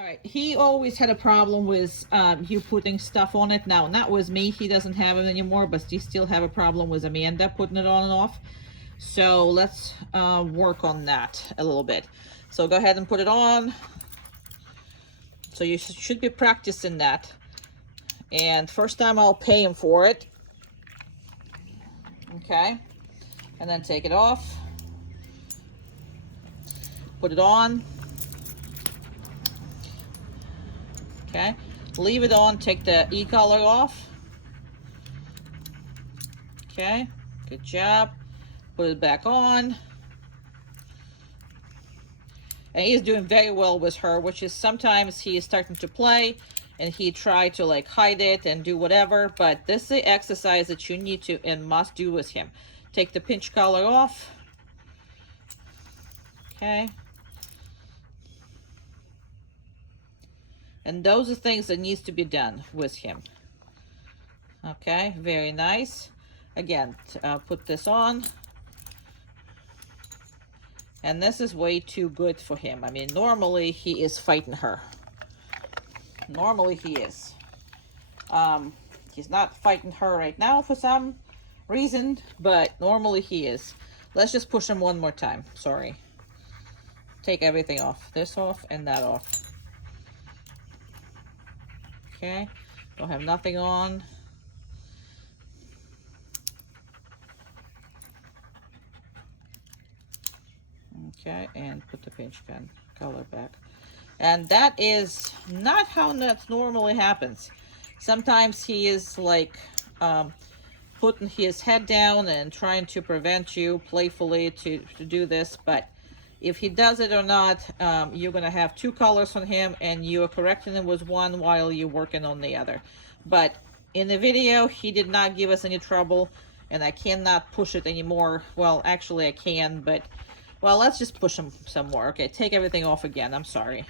All right, he always had a problem with you putting stuff on it. Now, not with me, he doesn't have it anymore, but he still have a problem with Amanda putting it on and off. So let's work on that a little bit. So go ahead and put it on. So you should be practicing that. And first time I'll pay him for it. Okay, and then take it off. Put it on. Okay, leave it on, take the e-collar off. Okay, good job. Put it back on. And he's doing very well with her, which is sometimes he is starting to play and he tried to like hide it and do whatever, but this is the exercise that you need to and must do with him. Take the pinch collar off. Okay. And those are things that needs to be done with him. Okay, very nice. Again, put this on. And this is way too good for him. I mean, normally he is fighting her. Normally he is. He's not fighting her right now for some reason, but normally he is. Let's just push him one more time. Sorry. Take everything off. This off and that off. Okay, don't have nothing on. Okay, and put the pinch collar back. And that is not how that normally happens. Sometimes he is like putting his head down and trying to prevent you playfully to do this, but if he does it or not, you're going to have two colors on him and you're correcting him with one while you're working on the other. But in the video, he did not give us any trouble and I cannot push it anymore. Well, actually I can, but well, let's just push him some more. Okay, take everything off again. I'm sorry.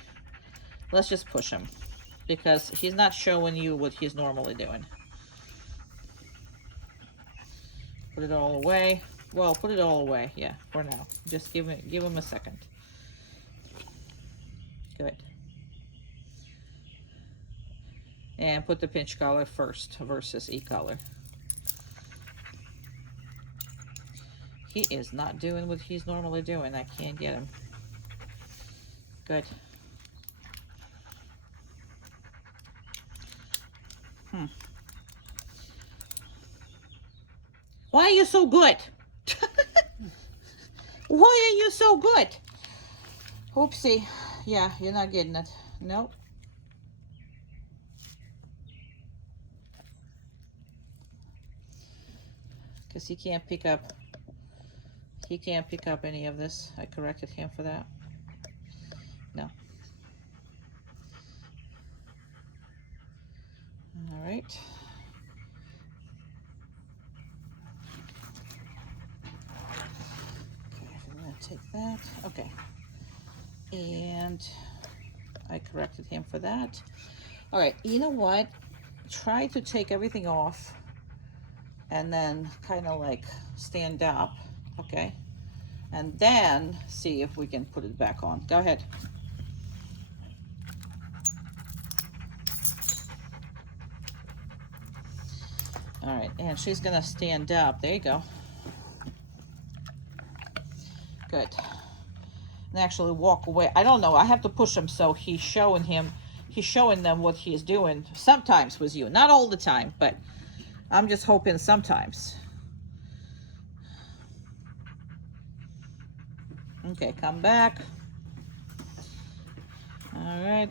Let's just push him because he's not showing you what he's normally doing. Put it all away. Well, put it all away, yeah, for now. Just give him a second. Good. And put the pinch collar first versus e-collar. He is not doing what he's normally doing. I can't get him. Good. Why are you so good? Why are you so good? Oopsie. Yeah, you're not getting it. Nope. Because he can't pick up. He can't pick up any of this. I corrected him for that. No. All right. Take that. Okay. And I corrected him for that. All right. You know what? Try to take everything off and then kind of like stand up. Okay. And then see if we can put it back on. Go ahead. All right. And she's going to stand up. There you go. Good. And actually walk away. I don't know. I have to push him so he's showing them what he's doing. Sometimes with you. Not all the time, but I'm just hoping sometimes. Okay, come back. All right.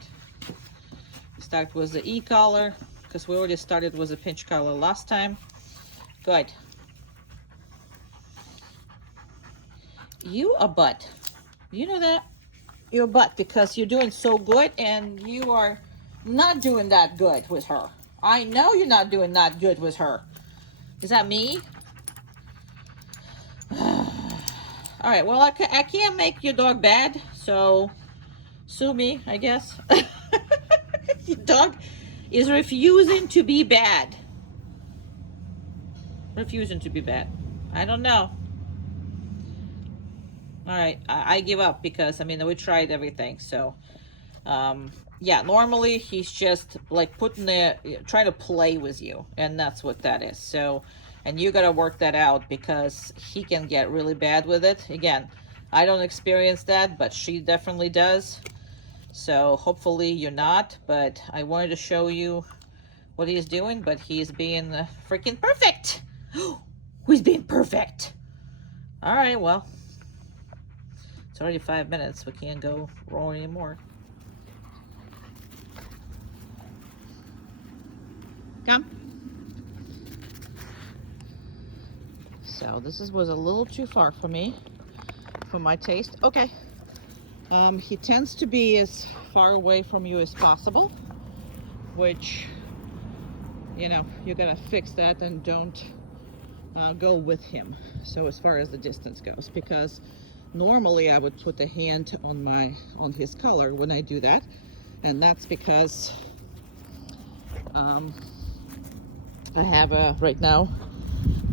Start with the e-collar because we already started with a pinch collar last time. Good. You a butt. You know that? You're a butt because you're doing so good and you are not doing that good with her. I know you're not doing that good with her. Is that me? All right, well, I can't make your dog bad, so sue me, I guess. Your dog is refusing to be bad. Refusing to be bad. I don't know. All right, I give up because, I mean, we tried everything, so Yeah, normally he's just like trying to play with you, and that's what that is. So, and you gotta work that out because he can get really bad with it. Again, I don't experience that, but she definitely does. So hopefully you're not, but I wanted to show you what he's doing, but he's being freaking perfect. Who's being perfect? All right, well, it's already 5 minutes. We can't go wrong anymore. Come. So was a little too far for me, for my taste. Okay. He tends to be as far away from you as possible, which, you gotta fix that and don't go with him. So as far as the distance goes, because normally I would put the hand on his collar when I do that, and that's because I have right now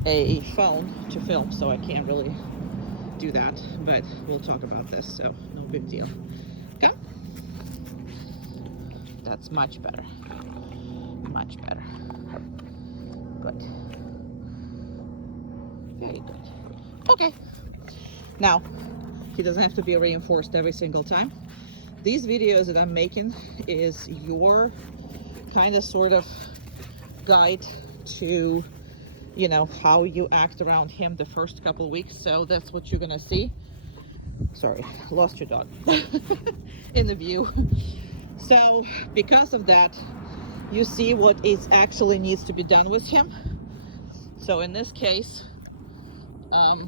a phone to film, so I can't really do that, but we'll talk about this, so no big deal. Okay, that's much better, much better. Good, very good. Okay, now he doesn't have to be reinforced every single time. These videos that I'm making is your kind of sort of guide to how you act around him the first couple weeks. So that's what you're gonna see. Sorry, lost your dog in the view. So because of that, you see what is actually needs to be done with him. So in this case, I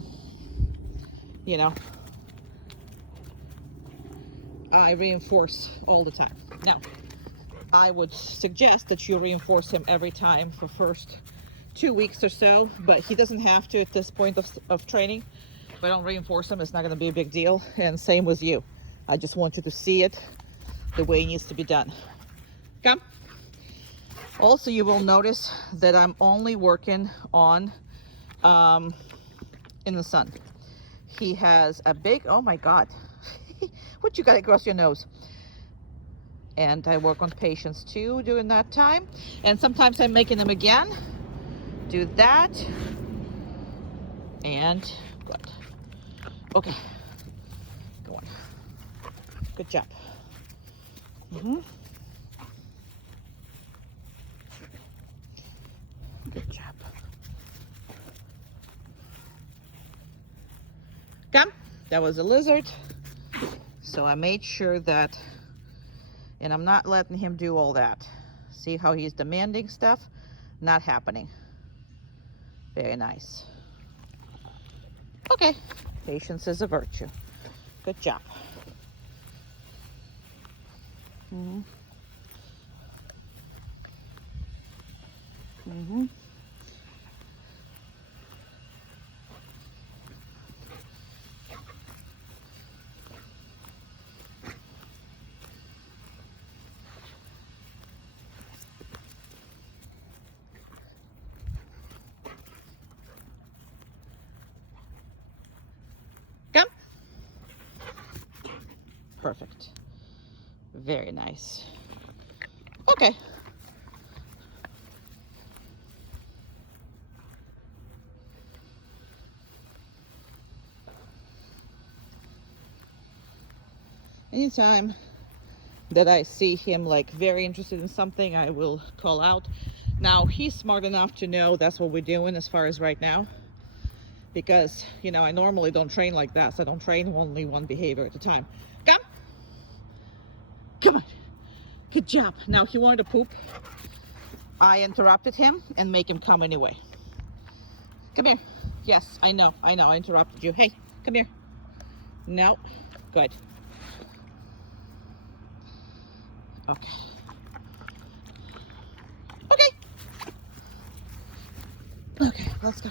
reinforce all the time. Now, I would suggest that you reinforce him every time for first 2 weeks or so, but he doesn't have to at this point of training. If I don't reinforce him, it's not going to be a big deal. And same with you. I just want you to see it the way it needs to be done. Come. Also, you will notice that I'm only working on in the sun. He has a big, oh my God, what you got across your nose? And I work on patience too during that time. And sometimes I'm making them again. Do that. And good. Okay. Go on. Good job. Good job. Come. That was a lizard. So I made sure that, and I'm not letting him do all that. See how he's demanding stuff? Not happening. Very nice. Okay. Patience is a virtue. Good job. Come. Perfect. Very nice. Okay. Anytime that I see him like very interested in something, I will call out. Now he's smart enough to know that's what we're doing as far as right now, because I normally don't train like that. So I don't train only one behavior at a time. Come on, good job. Now he wanted to poop. I interrupted him and make him come anyway. Come here. Yes, I know I interrupted you. Hey, come here. No. Good. Okay. Okay, let's go.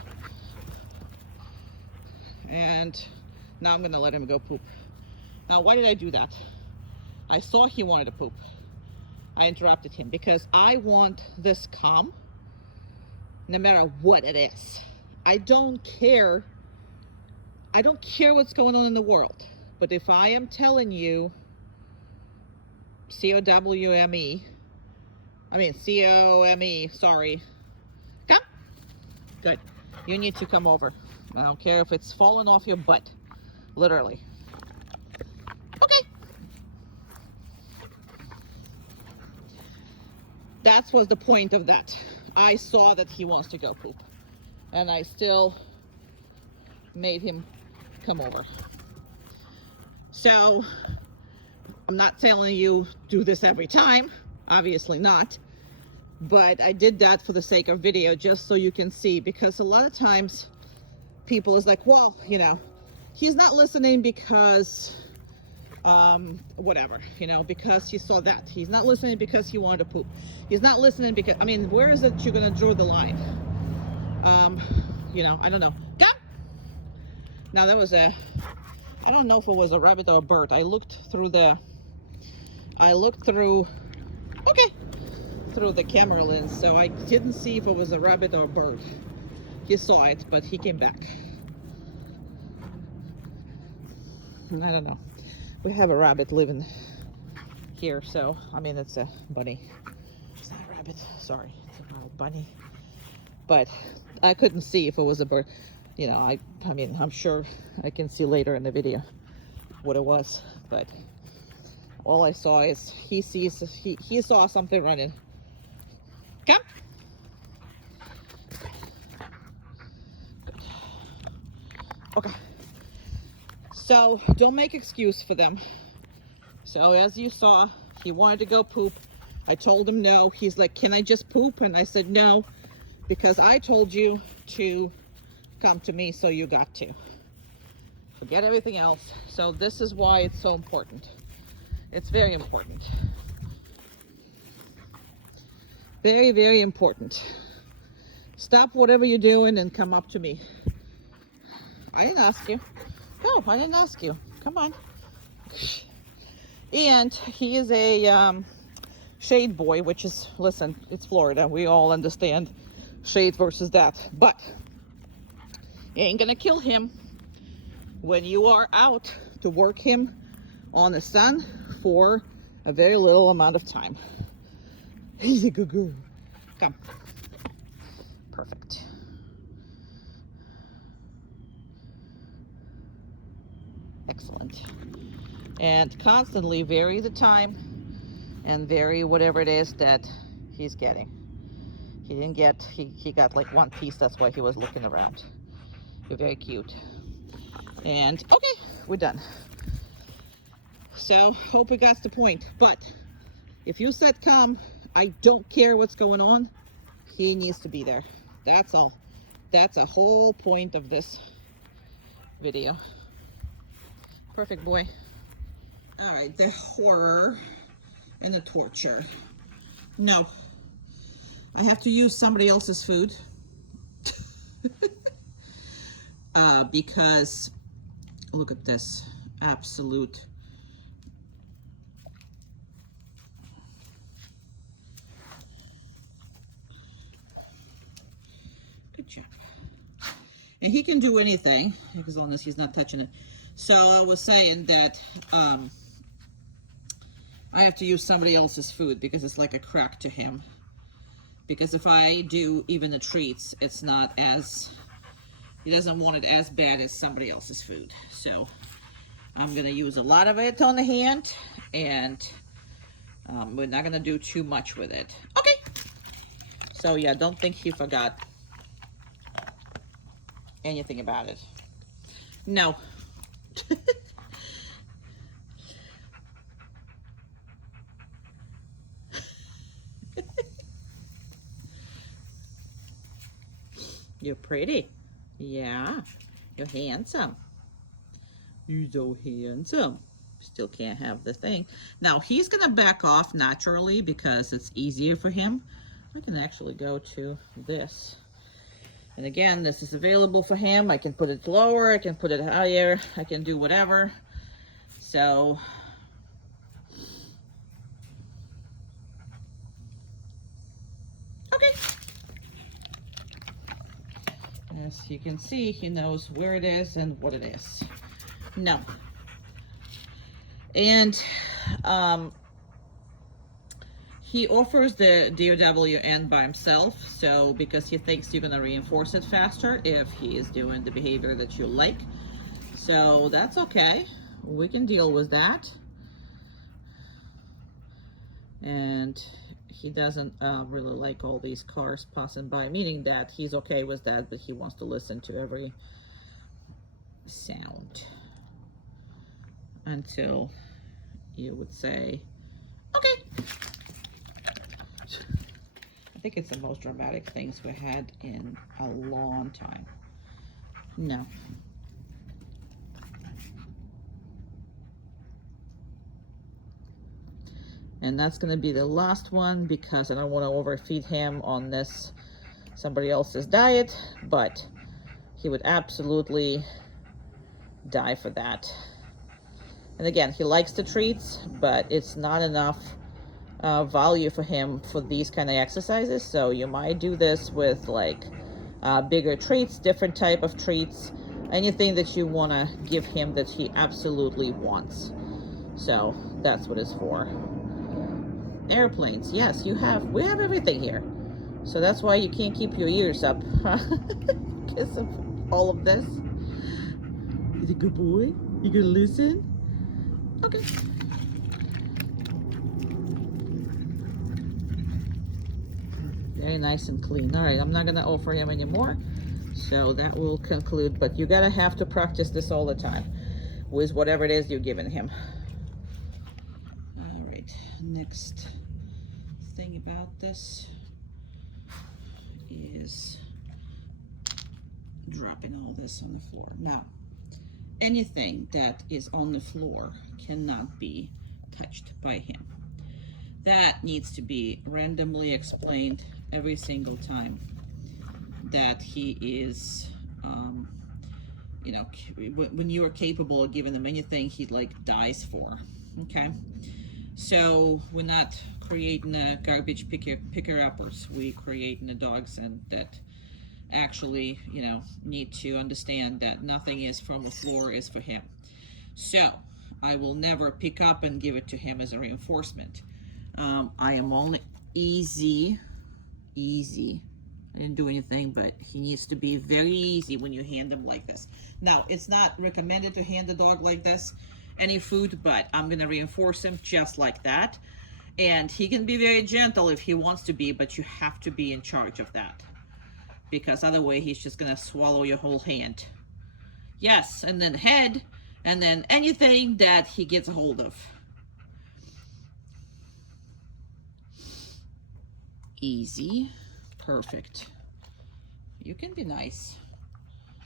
And now I'm gonna let him go poop. Now, why did I do that? I saw he wanted to poop. I interrupted him because I want this calm no matter what it is. I don't care what's going on in the world. But if I am telling you, C-O-W-M-E. I mean, C-O-M-E, sorry. Come. Good. You need to come over. I don't care if it's falling off your butt. Literally. Okay. That was the point of that. I saw that he wants to go poop. And I still made him come over. So, I'm not telling you do this every time. Obviously not. But I did that for the sake of video, just so you can see. Because a lot of times, people is like, well, you know, he's not listening because, whatever, you know, because he saw that. He's not listening because he wanted to poop. He's not listening because, I mean, where is it you're going to draw the line? You know, I don't know. Come! Now, that was I don't know if it was a rabbit or a bird. I looked through, okay, through the camera lens, so I didn't see if it was a rabbit or a bird. He saw it, but he came back. I don't know. We have a rabbit living here, so, I mean, it's a bunny. It's not a rabbit, sorry. It's a wild bunny. But I couldn't see if it was a bird. You know, I mean, I'm sure I can see later in the video what it was. But all I saw is he saw something running. Come. Good. Okay. So don't make excuse for them. So as you saw, he wanted to go poop. I told him no. He's like, can I just poop? And I said no, because I told you to come to me, so you got to. Forget everything else. So this is why it's so important. It's very important. Very, very important. Stop whatever you're doing and come up to me. I didn't ask you. No, I didn't ask you. Come on. And he is a shade boy, which is, listen, it's Florida. We all understand shade versus that. But you ain't gonna kill him when you are out to work him on the sun for a very little amount of time. He's a good girl. Come. Perfect. Excellent. And constantly vary the time and vary whatever it is that he's getting. He didn't get, he got like one piece, that's why he was looking around. You're very cute. And okay, we're done. So hope it got the point. But if you said come, I don't care what's going on. He needs to be there. That's all. That's a whole point of this video. Perfect boy. All right, the horror and the torture. No, I have to use somebody else's food. Because look at this absolute good job. And he can do anything as long as he's not touching it. So I was saying that I have to use somebody else's food because it's like a crack to him. Because if I do even the treats, it's not as, he doesn't want it as bad as somebody else's food. So I'm gonna use a lot of it on the hand, and we're not gonna do too much with it. Okay. So yeah, don't think he forgot anything about it. No. You're pretty. Yeah. You're handsome. You're so handsome. Still can't have the thing. Now he's gonna back off naturally because it's easier for him. I can actually go to this. And again, this is available for him. I can put it lower, I can put it higher, I can do whatever. So okay. As you can see, he knows where it is and what it is. No. And He offers the DOWN by himself, so because he thinks you're gonna reinforce it faster if he is doing the behavior that you like. So that's okay. We can deal with that. And he doesn't really like all these cars passing by, meaning that he's okay with that, but he wants to listen to every sound until you would say, okay. I think it's the most dramatic things we had in a long time. No. And that's going to be the last one because I don't want to overfeed him on this somebody else's diet, but he would absolutely die for that. And again, he likes the treats, but it's not enough value for him for these kind of exercises. So you might do this with like bigger treats, different type of treats, anything that you want to give him that he absolutely wants. So that's what it's for. Airplanes, yes, we have everything here. So that's why you can't keep your ears up because of all of this. He's a good boy. You gonna listen? Okay. Very nice and clean. All right, I'm not gonna offer him anymore. So that will conclude, but you gotta have to practice this all the time with whatever it is you're giving him. All right, next thing about this is dropping all this on the floor. Now, anything that is on the floor cannot be touched by him. That needs to be randomly explained every single time that he is, you know, when you are capable of giving him anything he like dies for. Okay, so we're not creating a garbage picker-uppers. We creating the dogs and that actually, you know, need to understand that nothing is from the floor is for him. So I will never pick up and give it to him as a reinforcement. I am only easy. I didn't do anything, but he needs to be very easy when you hand him like this. Now, it's not recommended to hand the dog like this any food, but I'm gonna reinforce him just like that. And he can be very gentle if he wants to be, but you have to be in charge of that, because otherwise he's just gonna swallow your whole hand. Yes, and then head, and then anything that he gets a hold of. Easy. Perfect. You can be nice.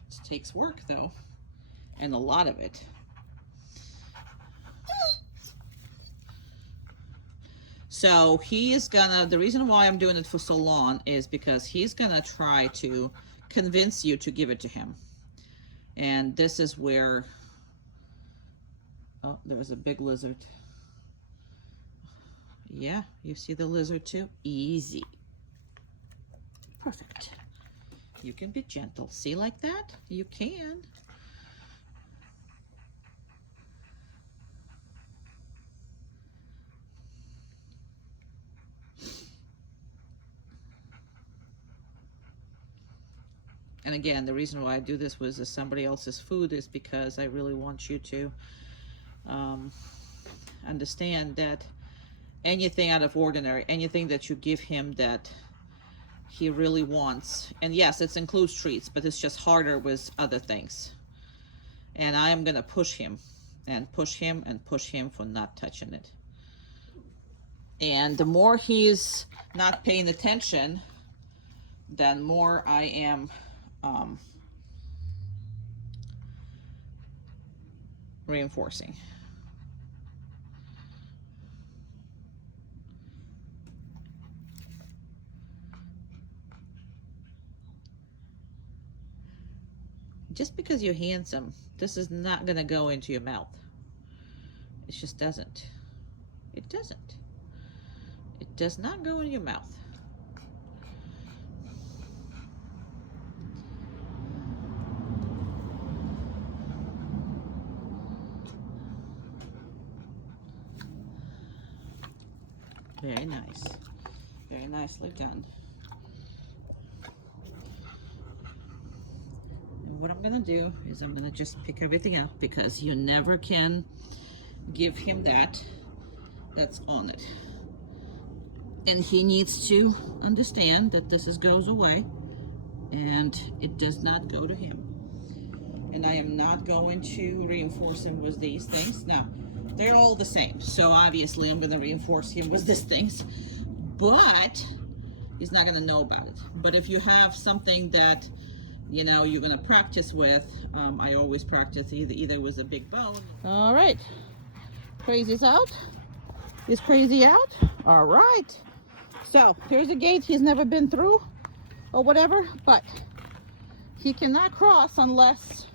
This takes work though, and a lot of it. So he is gonna, the reason why I'm doing it for so long is because he's gonna try to convince you to give it to him. And this is where, oh, there was a big lizard. Yeah, you see the lizard too? Easy. Perfect. You can be gentle. See, like that? You can. And again, the reason why I do this was somebody else's food is because I really want you to understand that anything out of ordinary, anything that you give him that he really wants, and yes, it includes treats, but it's just harder with other things. And I am gonna push him and push him and push him for not touching it. And the more he's not paying attention, the more I am reinforcing. Just because you're handsome, this is not gonna go into your mouth. It just doesn't. It doesn't. It does not go in your mouth. Very nice. Very nicely done. And what I'm gonna do is I'm gonna just pick everything up because you never can give him that's on it. And he needs to understand that this goes away and it does not go to him. And I am not going to reinforce him with these things. Now, they're all the same. So obviously I'm going to reinforce him with these things, but he's not going to know about it. But if you have something that, you know, you're going to practice with, I always practice either with a big bone. All right. Crazy's out. Is Crazy out? All right. So here's a gate he's never been through or whatever, but he cannot cross unless,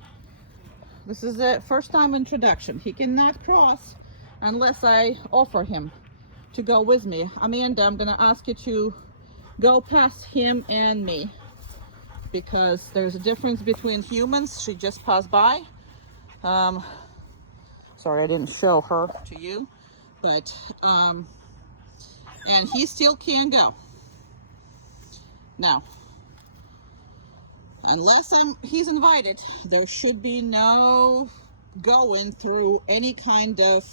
this is a first time introduction. He cannot cross unless I offer him to go with me. Amanda, I'm gonna ask you to go past him and me because there's a difference between humans. She just passed by. Sorry, I didn't show her to you, but, and he still can go. Now, unless he's invited, there should be no going through any kind of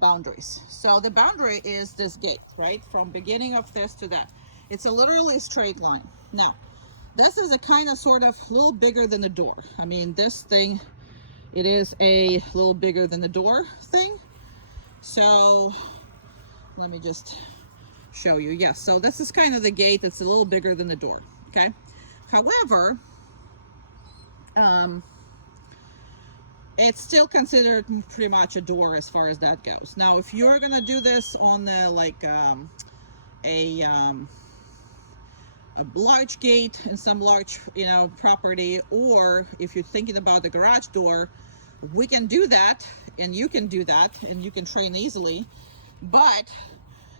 boundaries. So the boundary is this gate, right? From beginning of this to that. It's literally a straight line. Now, this is a kind of sort of a little bigger than the door. I mean, this thing, it is a little bigger than the door thing. So let me just show you. Yes, so this is kind of the gate that's a little bigger than the door, okay? However, it's still considered pretty much a door as far as that goes. Now, if you're gonna do this on like a large gate in some large, you know, property, or if you're thinking about the garage door, we can do that, and you can do that, and you can train easily, but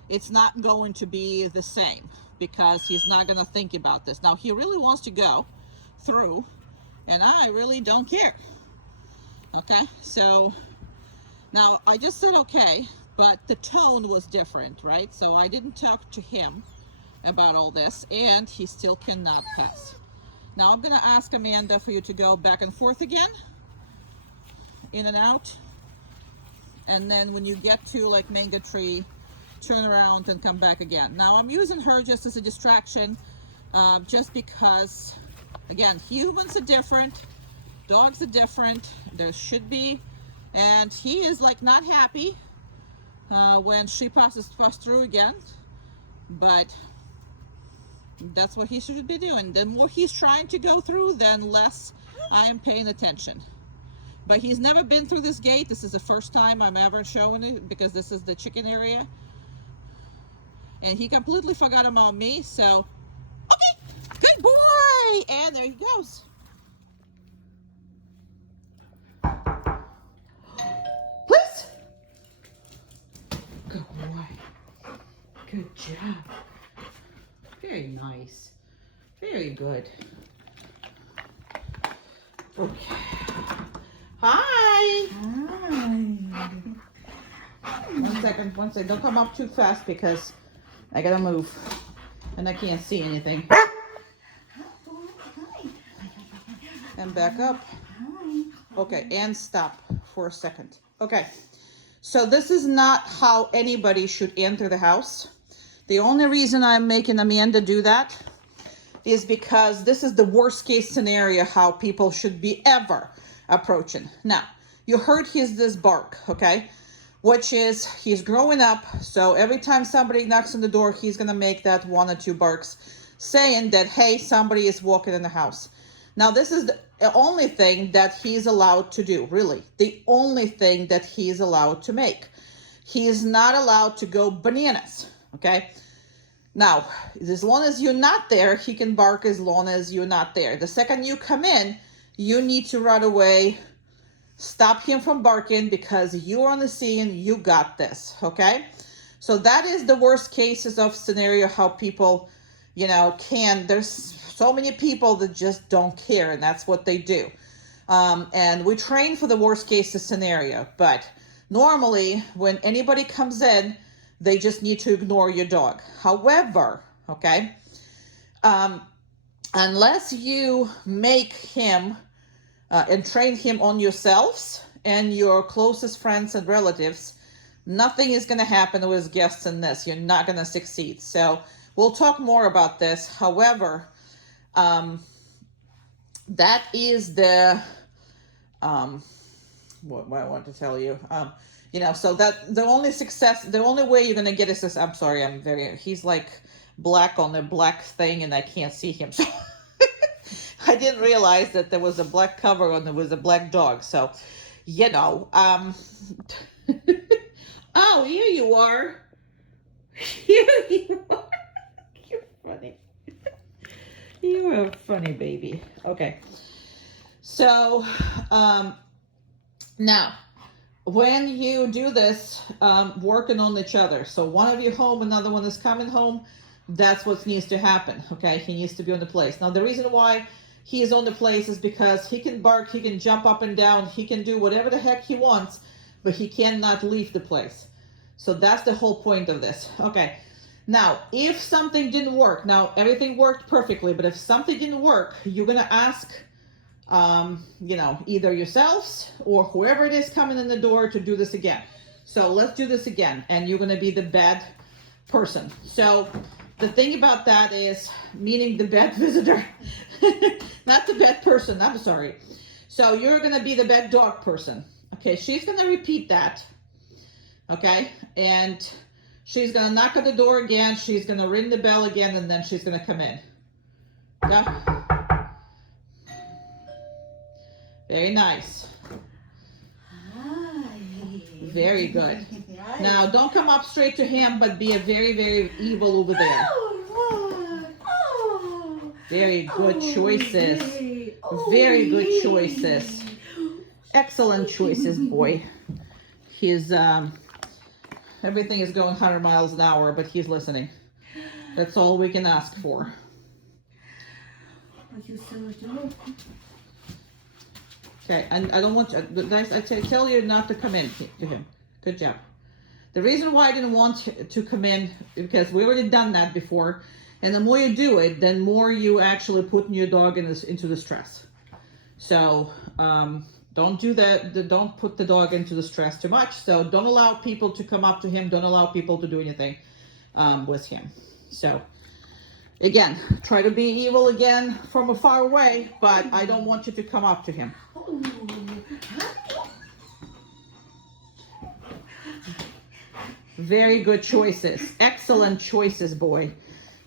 it's not going to be the same because he's not going to think about this. Now, he really wants to go through, and I really don't care. Okay, so now I just said okay, but the tone was different, right? So I didn't talk to him about all this, and he still cannot pass. Now I'm going to ask Amanda for you to go back and forth again, in and out, and then when you get to like mango tree, turn around and come back again. Now I'm using her just as a distraction, just because, again, humans are different, dogs are different, there should be, and he is like not happy when she passes through again, but that's what he should be doing. The more he's trying to go through, then less I am paying attention. But he's never been through this gate. This is the first time I'm ever showing it because this is the chicken area. And he completely forgot about me, so, okay, good boy! And there he goes. Please. Good boy. Good job. Very nice. Very good. Okay. Hi. Hi. 1 second, 1 second. Don't come up too fast because I gotta move and I can't see anything. And back up. Okay, and stop for a second. Okay, so this is not how anybody should enter the house. The only reason I'm making Amanda do that is because this is the worst case scenario how people should be ever approaching. Now, you heard this bark, okay? Which is, he's growing up, so every time somebody knocks on the door, he's gonna make that 1 or 2 barks saying that, hey, somebody is walking in the house. Now, this is the only thing that he's allowed to do, really. The only thing that he's allowed to make. He is not allowed to go bananas, okay? Now, as long as you're not there, he can bark as long as you're not there. The second you come in, you need to run away, stop him from barking because you're on the scene, you got this, okay? So that is the worst cases of scenario how people, you know, there's so many people that just don't care, and that's what they do. And we train for the worst cases scenario, but normally when anybody comes in, They just need to ignore your dog. However, okay, unless you make him and train him on yourselves and your closest friends and relatives, nothing is going to happen with guests in this. You're not going to succeed. So we'll talk more about this. However, that is the what I want to tell you. So that the only way you're going to get is this. I'm sorry, he's like black on the black thing and I can't see him. So I didn't realize that there was a black cover and there was a black dog. So, oh, here you are. Here you are. You're funny. You're a funny baby. Okay. So, now, when you do this, working on each other. So one of you home, another one is coming home. That's what needs to happen. Okay. He needs to be on the place. Now, the reason why he is on the place is because he can bark, he can jump up and down, he can do whatever the heck he wants, but he cannot leave the place. So that's the whole point of this. Okay. Now, if something didn't work, now everything worked perfectly, but if something didn't work, you're going to ask, either yourselves or whoever it is coming in the door to do this again. So let's do this again. And you're going to be the bad person. So the thing about that is, meaning the bad visitor, not the bad person, I'm sorry. So you're going to be the bad dog person. Okay, she's going to repeat that. Okay, and she's going to knock on the door again. She's going to ring the bell again, and then she's going to come in. Yeah. Very nice. Hi. Very good. Now, don't come up straight to him, but be a very, very evil over there. Very good choices. Very good choices. Excellent choices, boy. He's, everything is going 100 miles an hour, but he's listening. That's all we can ask for. Okay, and I don't want you, guys, I tell you not to come in to him. Good job. The reason why I didn't want to come in, because we already done that before, and the more you do it, then more you actually putting your dog into the stress. So, don't do that. Don't put the dog into the stress too much. So don't allow people to come up to him. Don't allow people to do anything with him. So, again, try to be evil again from far away, but I don't want you to come up to him. Very good choices. Excellent choices, boy.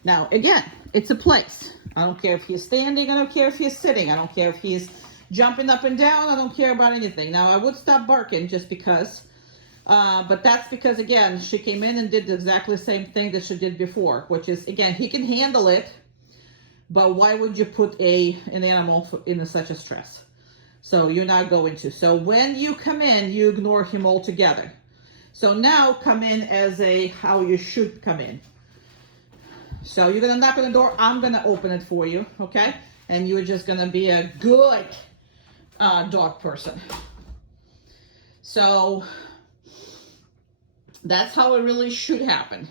Now, again, it's a place. I don't care if he's standing. I don't care if he's sitting. I don't care if he's jumping up and down. I don't care about anything. Now, I would stop barking just because. But that's because, again, she came in and did exactly the same thing that she did before, which is, again, he can handle it. But why would you put an animal in such a stress? So you're not going to. So when you come in, you ignore him altogether. So now come in as how you should come in. So you're going to knock on the door. I'm going to open it for you, okay? And you're just going to be a good dog person. So that's how it really should happen.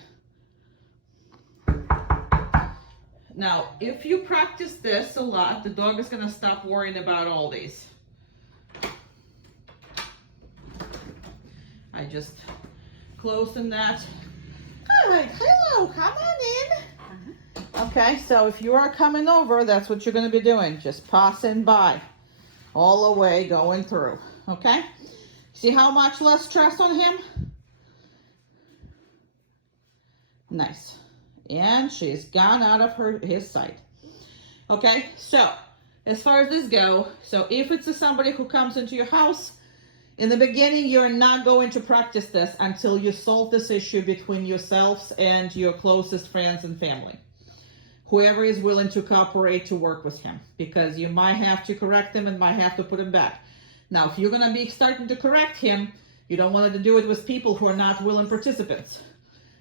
Now, if you practice this a lot, the dog is going to stop worrying about all these. I just closed in that. Good. Hello. Come on in. Okay, so if you are coming over, that's what you're going to be doing. Just passing by. All the way going through. Okay? See how much less stress on him? Nice. And she's gone out of his sight. Okay, so as far as this go, so if it's somebody who comes into your house, in the beginning, you're not going to practice this until you solve this issue between yourselves and your closest friends and family. Whoever is willing to cooperate to work with him, because you might have to correct him and might have to put him back. Now, if you're going to be starting to correct him, you don't want to do it with people who are not willing participants,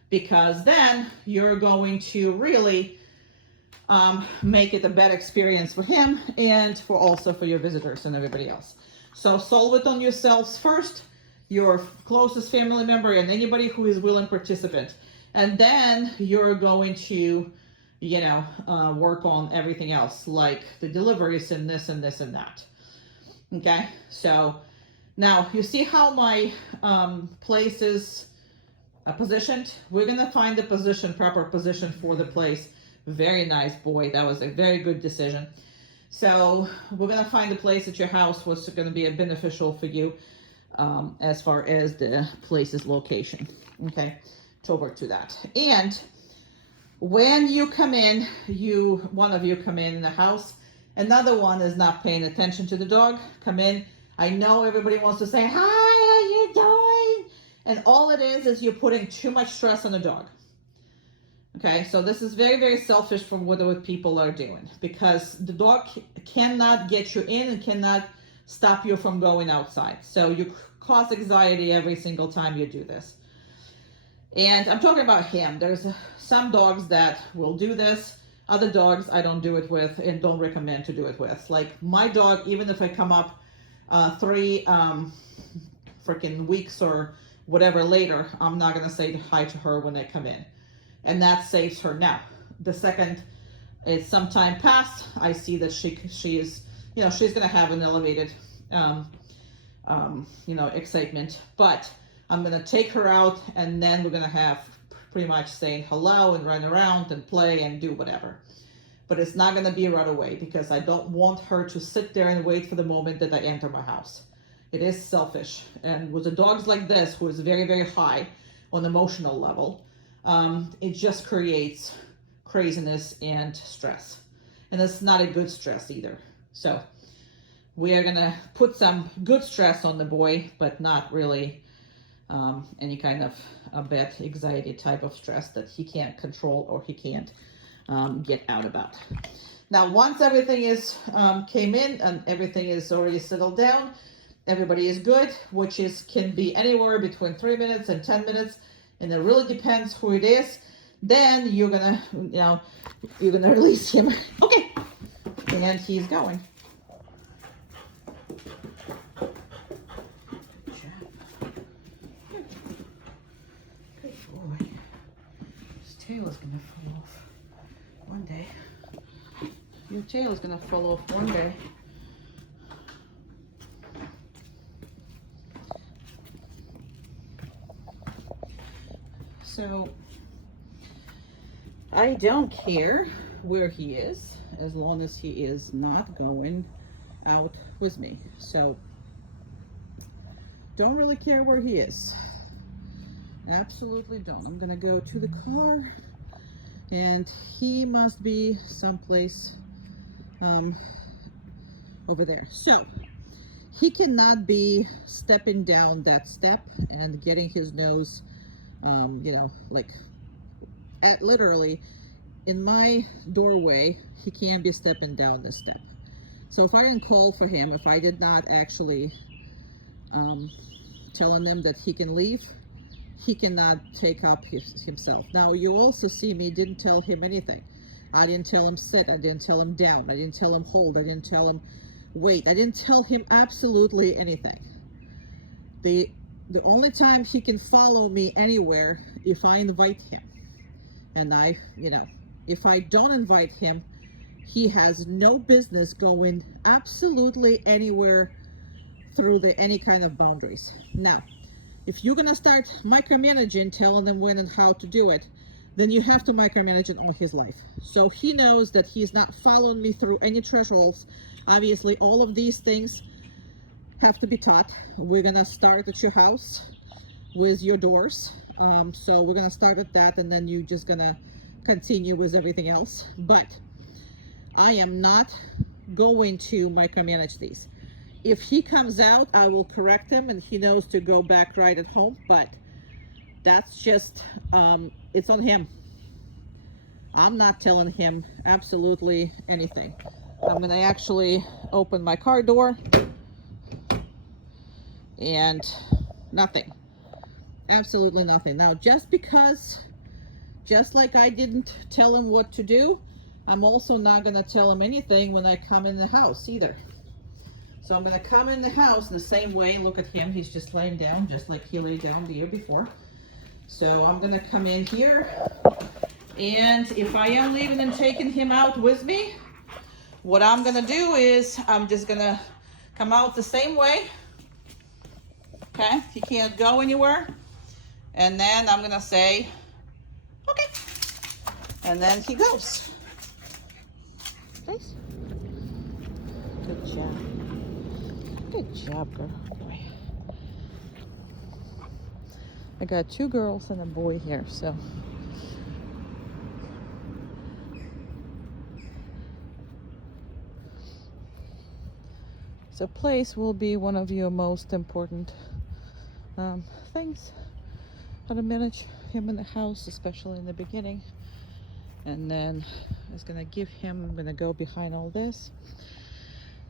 because then you're going to really make it a bad experience for him and also for your visitors and everybody else. So solve it on yourselves first. your closest family member, and anybody who is willing participant. And then you're going to, work on everything else, like the deliveries and this and this and that. Okay, so now you see how my place is positioned? We're gonna find the proper position for the place. Very nice, boy. That was a very good decision. So we're gonna find the place at your house what's gonna be beneficial for you as far as the place's location. Okay, to work to that. And when you come in, one of you come in the house, another one is not paying attention to the dog. Come in. I know everybody wants to say, hi, how you doing? And all it is you're putting too much stress on the dog. Okay, so this is very, very selfish from what people are doing, because the dog cannot get you in and cannot stop you from going outside. So you cause anxiety every single time you do this. And I'm talking about him. There's some dogs that will do this. Other dogs I don't do it with and don't recommend to do it with. Like my dog, even if I come up 3 freaking weeks or whatever later, I'm not gonna say hi to her when they come in, and that saves her. Now, the second it's some time past, I see that she is, she's gonna have an elevated, excitement, but I'm gonna take her out, and then we're gonna have pretty much saying hello and run around and play and do whatever. But it's not gonna be right away, because I don't want her to sit there and wait for the moment that I enter my house. It is selfish. And with the dogs like this, who is very, very high on emotional level, it just creates craziness and stress. And it's not a good stress either. So we are gonna put some good stress on the boy, but not really any kind of a bad anxiety type of stress that he can't control or he can't get out about. Now, once everything is came in and everything is already settled down, everybody is good, which can be anywhere between 3 minutes and 10 minutes, and it really depends who it is. Then you're gonna release him. Okay, and he's going. Good boy. His tail is gonna fall off one day. Your tail is gonna fall off one day. So I don't care where he is, as long as he is not going out with me. So don't really care where he is. Absolutely don't. I'm gonna go to the car, and he must be someplace over there. So he cannot be stepping down that step and getting his nose like literally in my doorway. He can't be stepping down this step. So if I didn't call for him, if I did not actually telling him that he can leave, he cannot take up himself. Now you also see me didn't tell him anything. I didn't tell him sit, I didn't tell him down, I didn't tell him hold, I didn't tell him wait, I didn't tell him absolutely anything. The only time he can follow me anywhere if I invite him. And if I don't invite him, he has no business going absolutely anywhere through any kind of boundaries. Now, if you're gonna start micromanaging, telling them when and how to do it, then you have to micromanage it all his life. So he knows that he's not following me through any thresholds. Obviously, all of these things have to be taught. We're gonna start at your house with your doors. So we're gonna start at that, and then you're just gonna continue with everything else. But I am not going to micromanage these. If he comes out, I will correct him, and he knows to go back right at home. But that's just, it's on him. I'm not telling him absolutely anything. I'm gonna actually open my car door, and nothing, absolutely nothing. Now, just like I didn't tell him what to do, I'm also not gonna tell him anything when I come in the house either. So I'm gonna come in the house in the same way. Look at him, he's just laying down, just like he lay down the year before. So I'm gonna come in here, and if I am leaving and taking him out with me, what I'm gonna do is I'm just gonna come out the same way. Okay, he can't go anywhere. And then I'm gonna say, okay. And then he goes. Nice. Good job. Good job, girl. Boy. I got 2 girls and a boy here, so. So place will be one of your most important things. How to manage him in the house, especially in the beginning. And then I was gonna give him, I'm gonna go behind all this.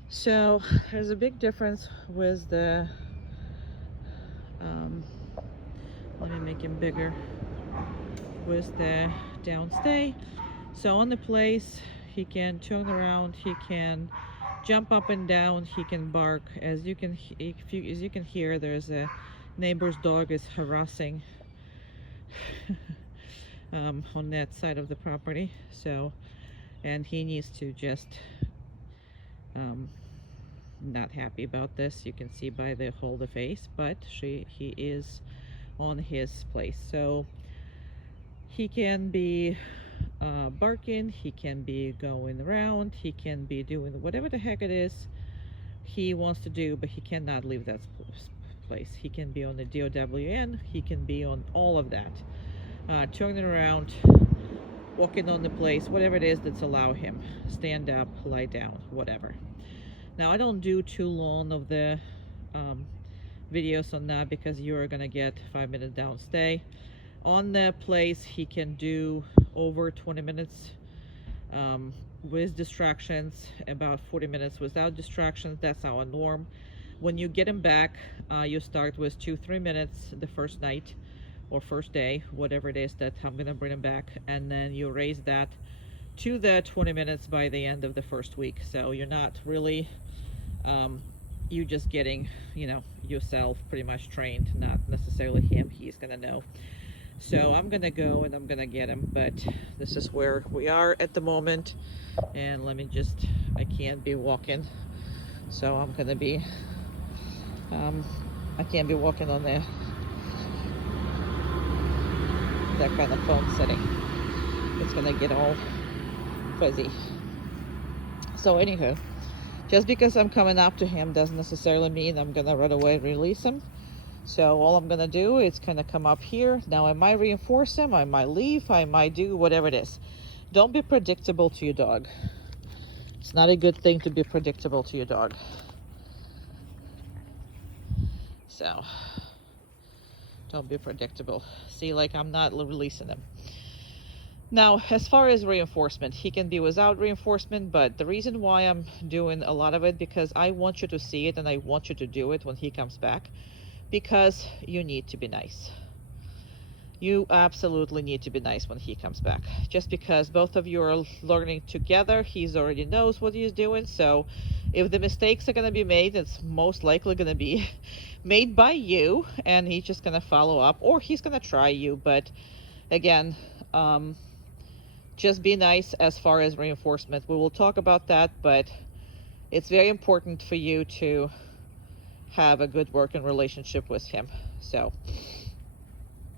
So there's a big difference with the, let me make him bigger, with the downstay. So on the place, he can turn around, he can jump up and down, he can bark. As you can hear, there's a neighbor's dog is harassing on that side of the property. So, and he needs to just not happy about this. You can see by the whole the face, but he is on his place. So he can be barking, he can be going around, he can be doing whatever the heck it is he wants to do, but he cannot leave that place. He can be on the DOWN, he can be on all of that, turning around, walking on the place, whatever it is that's allow him, stand up, lie down, whatever. Now I don't do too long of the videos on that because you're gonna get 5-minute downstay. On the place he can do over 20 minutes with distractions, about 40 minutes without distractions. That's our norm. When you get him back, you start with 2-3 minutes the first night or first day, whatever it is that I'm gonna bring him back, and then you raise that to the 20 minutes by the end of the first week. So you're not really you just getting, you know, yourself pretty much trained, not necessarily him. He's gonna know. So I'm gonna go and I'm gonna get him, but this is where we are at the moment. And let me just, I can't be walking, so I'm gonna be I can't be walking on that kind of phone setting. It's gonna get all fuzzy. So anywho, just because I'm coming up to him doesn't necessarily mean I'm gonna right away release him. So all I'm gonna do is kind of come up here. Now I might reinforce him, I might leave, I might do whatever it is. Don't be predictable to your dog. It's not a good thing to be predictable to your dog. So don't be predictable. See, like I'm not releasing him. Now, as far as reinforcement, he can be without reinforcement, but the reason why I'm doing a lot of it, because I want you to see it and I want you to do it when he comes back, because you need to be nice. You absolutely need to be nice when he comes back, just because both of you are learning together. He's already knows what he's doing, so if the mistakes are going to be made, it's most likely going to be made by you, and he's just going to follow up, or he's going to try you. But again, just be nice as far as reinforcement. We will talk about that, but it's very important for you to have a good working relationship with him. So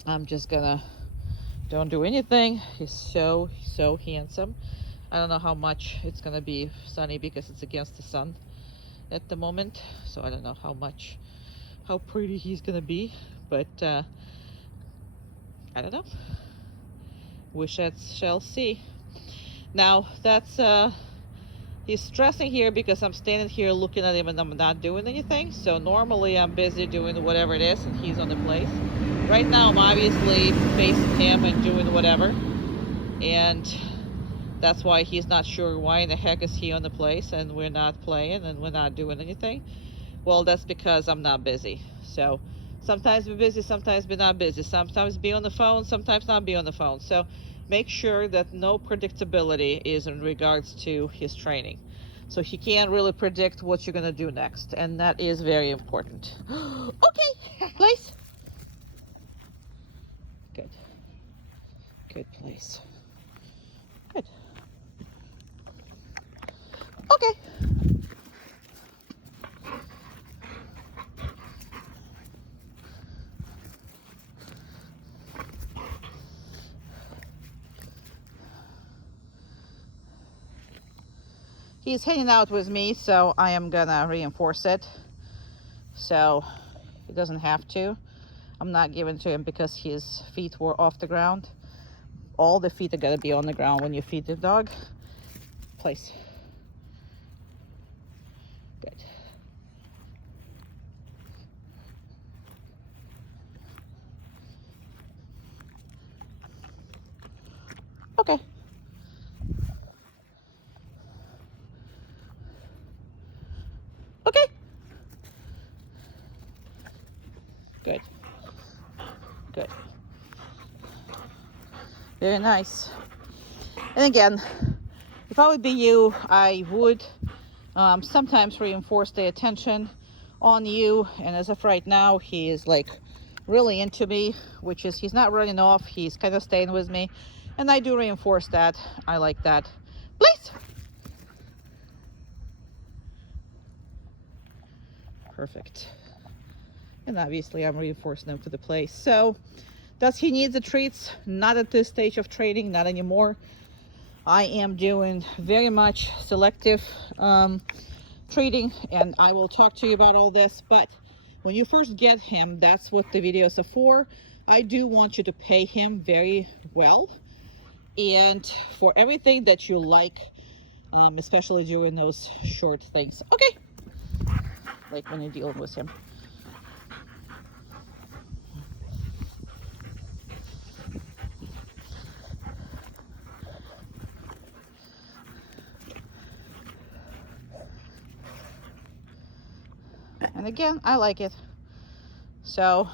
I'm just gonna, don't do anything. He's so handsome. I don't know how much it's gonna be sunny because it's against the sun at the moment, so I don't know how pretty he's gonna be, but I don't know. We shall see. Now that's he's stressing here because I'm standing here looking at him and I'm not doing anything. So normally I'm busy doing whatever it is and he's on the place. Right now I'm obviously facing him and doing whatever, and that's why he's not sure why in the heck is he on the place and we're not playing and we're not doing anything. Well, that's because I'm not busy. So sometimes we're busy, sometimes we're not busy, sometimes be on the phone, sometimes not be on the phone. So make sure that no predictability is in regards to his training. So he can't really predict what you're gonna do next, and that is very important. Okay, place. Good. Good place. Good. Okay. He's hanging out with me, so I am gonna reinforce it. So he doesn't have to. I'm not giving to him because his feet were off the ground. All the feet are gonna be on the ground when you feed the dog. Place. Good. Okay. Okay. Good. Good. Very nice. And again, if I would be you, I would sometimes reinforce the attention on you. And as of right now, he is like really into me, which is he's not running off. He's kind of staying with me. And I do reinforce that. I like that. Please. Perfect. And obviously I'm reinforcing them to the place. So does he need the treats? Not at this stage of training, not anymore. I am doing very much selective treating, and I will talk to you about all this. But when you first get him, that's what the videos are for. I do want you to pay him very well and for everything that you like, especially during those short things. Okay, like when you're dealing with him. And again, I like it. So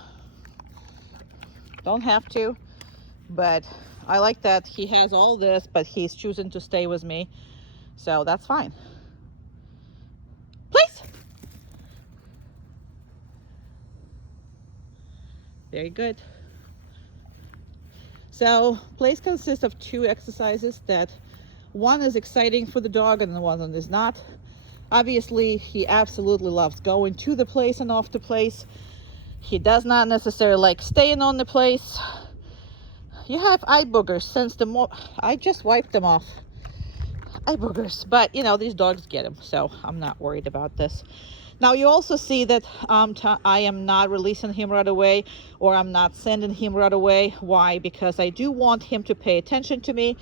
don't have to, but I like that he has all this, but he's choosing to stay with me. So that's fine. Please. Very good. So place consists of 2 exercises that one is exciting for the dog and the one is not. Obviously, he absolutely loves going to the place and off the place. He does not necessarily like staying on the place. You have eye boogers since I just wiped them off. Eye boogers, but you know, these dogs get them, so I'm not worried about this. Now you also see that I am not releasing him right away, or I'm not sending him right away. Why? Because I do want him to pay attention to me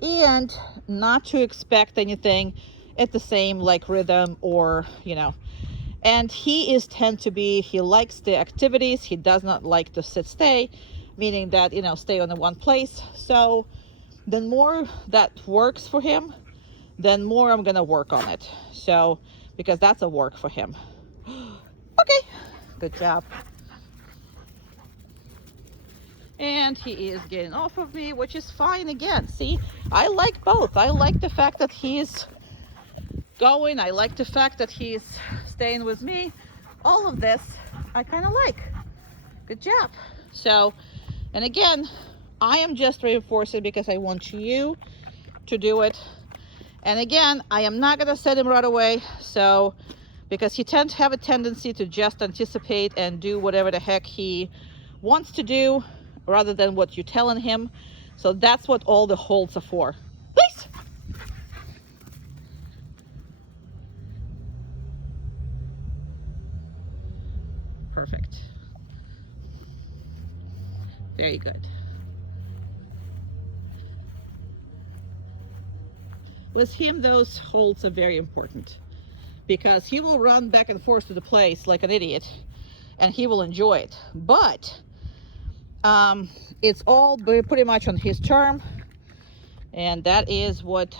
and not to expect anything at the same like rhythm, or you know. And he likes the activities. He does not like to stay, meaning that, you know, stay on the one place. So the more that works for him, then more I'm gonna work on it. So because that's a work for him. Okay, good job. And he is getting off of me, which is fine. Again, see, I like both. I like the fact that he's going. I like the fact that he's staying with me. All of this I kind of like. Good job. So, and again, I am just reinforcing because I want you to do it. And again, I am not going to set him right away, so because he tends to have a tendency to just anticipate and do whatever the heck he wants to do rather than what you're telling him. So that's what all the holds are for. Please. Perfect. Very good. With him, those holds are very important because he will run back and forth to the place like an idiot and he will enjoy it. But it's all pretty much on his term, and that is what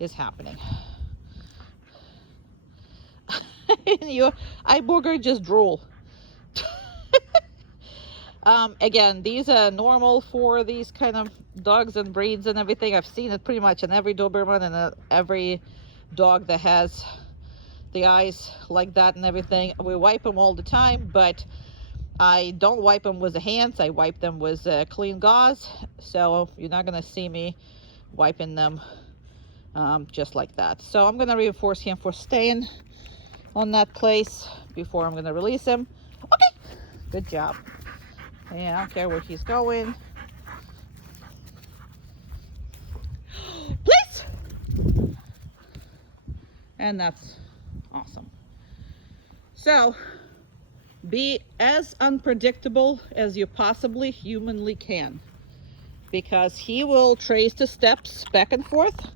is happening. Your eye booger just drool. Again, these are normal for these kind of dogs and breeds and everything. I've seen it pretty much in every Doberman and every dog that has the eyes like that and everything. We wipe them all the time, but I don't wipe them with the hands. I wipe them with clean gauze. So you're not going to see me wiping them just like that. So I'm going to reinforce him for staying on that place before I'm going to release him. Okay, good job. Yeah, I don't care where he's going. Please! And that's awesome. So, be as unpredictable as you possibly humanly can, because he will trace the steps back and forth,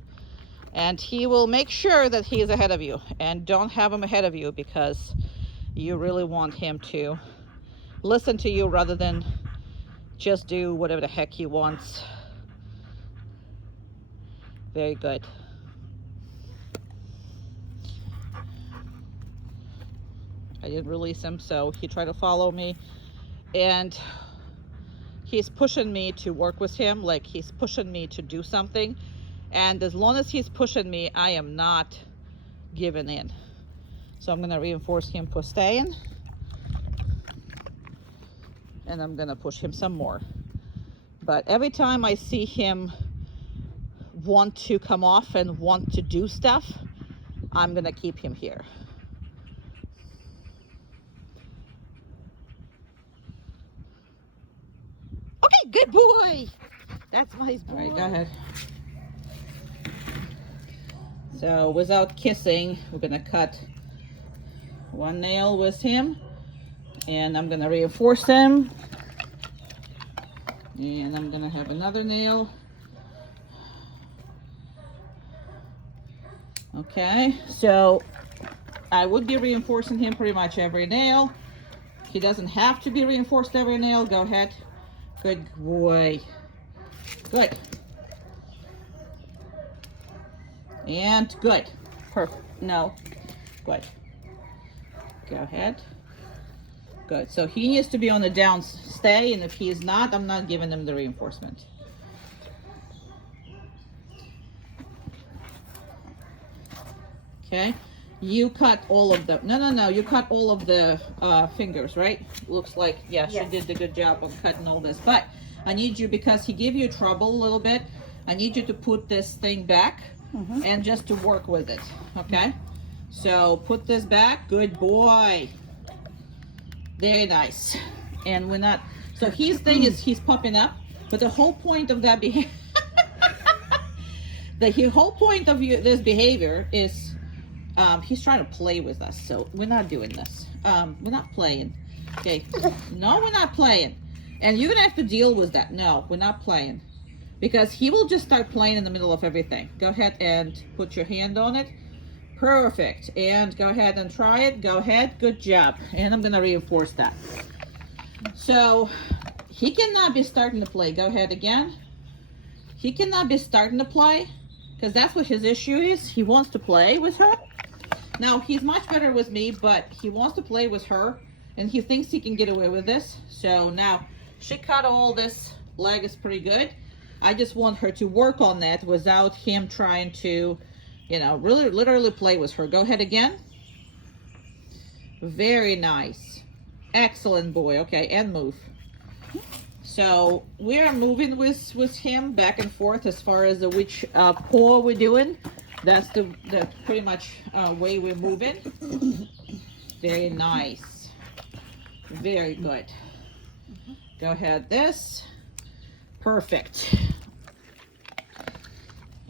and he will make sure that he is ahead of you. And don't have him ahead of you, because you really want him to listen to you rather than just do whatever the heck he wants. Very good. I didn't release him, so he tried to follow me, and he's pushing me to work with him, like he's pushing me to do something. And as long as he's pushing me, I am not giving in. So I'm going to reinforce him for staying, and I'm going to push him some more. But every time I see him want to come off and want to do stuff, I'm going to keep him here. Okay, good boy. That's my boy. All right, go ahead. So without kissing, we're going to cut one nail with him, and I'm going to reinforce him. And I'm going to have another nail. Okay, so I would be reinforcing him pretty much every nail. He doesn't have to be reinforced every nail. Go ahead. Good boy. Good. And good. Perfect. No. Good. Go ahead. Good. So he needs to be on the down stay, and if he is not, I'm not giving him the reinforcement. Okay. You cut all of them. No. You cut all of the fingers, right? Looks like, yes, you did a good job of cutting all this. But I need you, because he gave you trouble a little bit, I need you to put this thing back and just to work with it, okay? So put this back. Good boy. Very nice. And we're not, so his thing is he's popping up, but the whole point of that behavior, the whole point of this behavior is he's trying to play with us. So we're not doing this. We're not playing. Okay. No, we're not playing. And you're gonna have to deal with that. No, we're not playing, because he will just start playing in the middle of everything. Go ahead and put your hand on it. Perfect. And go ahead and try it. Go ahead. Good job. And I'm gonna reinforce that. So he cannot be starting to play. Go ahead again. He cannot be starting to play, because that's what his issue is. He wants to play with her. Now, he's much better with me, but he wants to play with her, and he thinks he can get away with this. So now, she cut all this leg is pretty good. I just want her to work on that without him trying to, you know, really literally play with her. Go ahead again. Very nice. Excellent boy. Okay, and move. So we are moving with him back and forth as far as which paw we're doing. That's the pretty much way we're moving. Very nice. Very good. Go ahead, this. Perfect.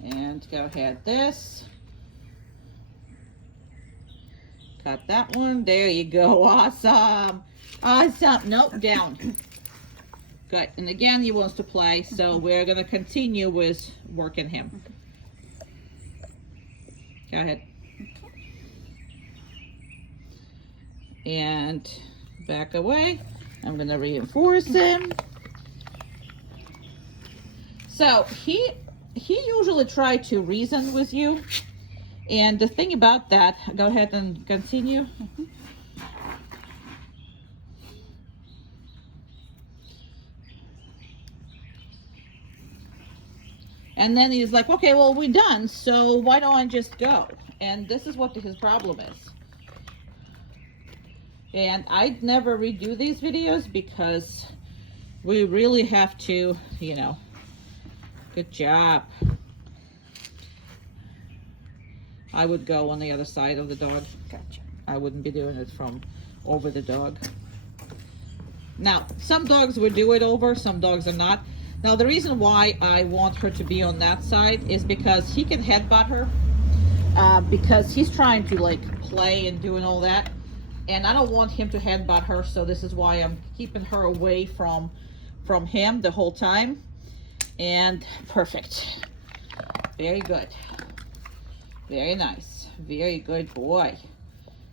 And go ahead, this. Cut that one. There you go. Awesome. Awesome. Nope, down. Good. And again, he wants to play, so we're going to continue with working him. Go ahead. And back away. I'm going to reinforce him. So he usually tries to reason with you. And the thing about that, go ahead and continue. And then he's like, okay, well, we're done, so why don't I just go? And this is what his problem is. And I'd never redo these videos because we really have to, you know, good job. I would go on the other side of the dog. Gotcha. I wouldn't be doing it from over the dog. Now, some dogs would do it over, some dogs are not. Now, the reason why I want her to be on that side is because he can headbutt her. Because he's trying to like play and doing all that. And I don't want him to headbutt her, so this is why I'm keeping her away from him the whole time. And perfect. Very good. Very nice. Very good boy.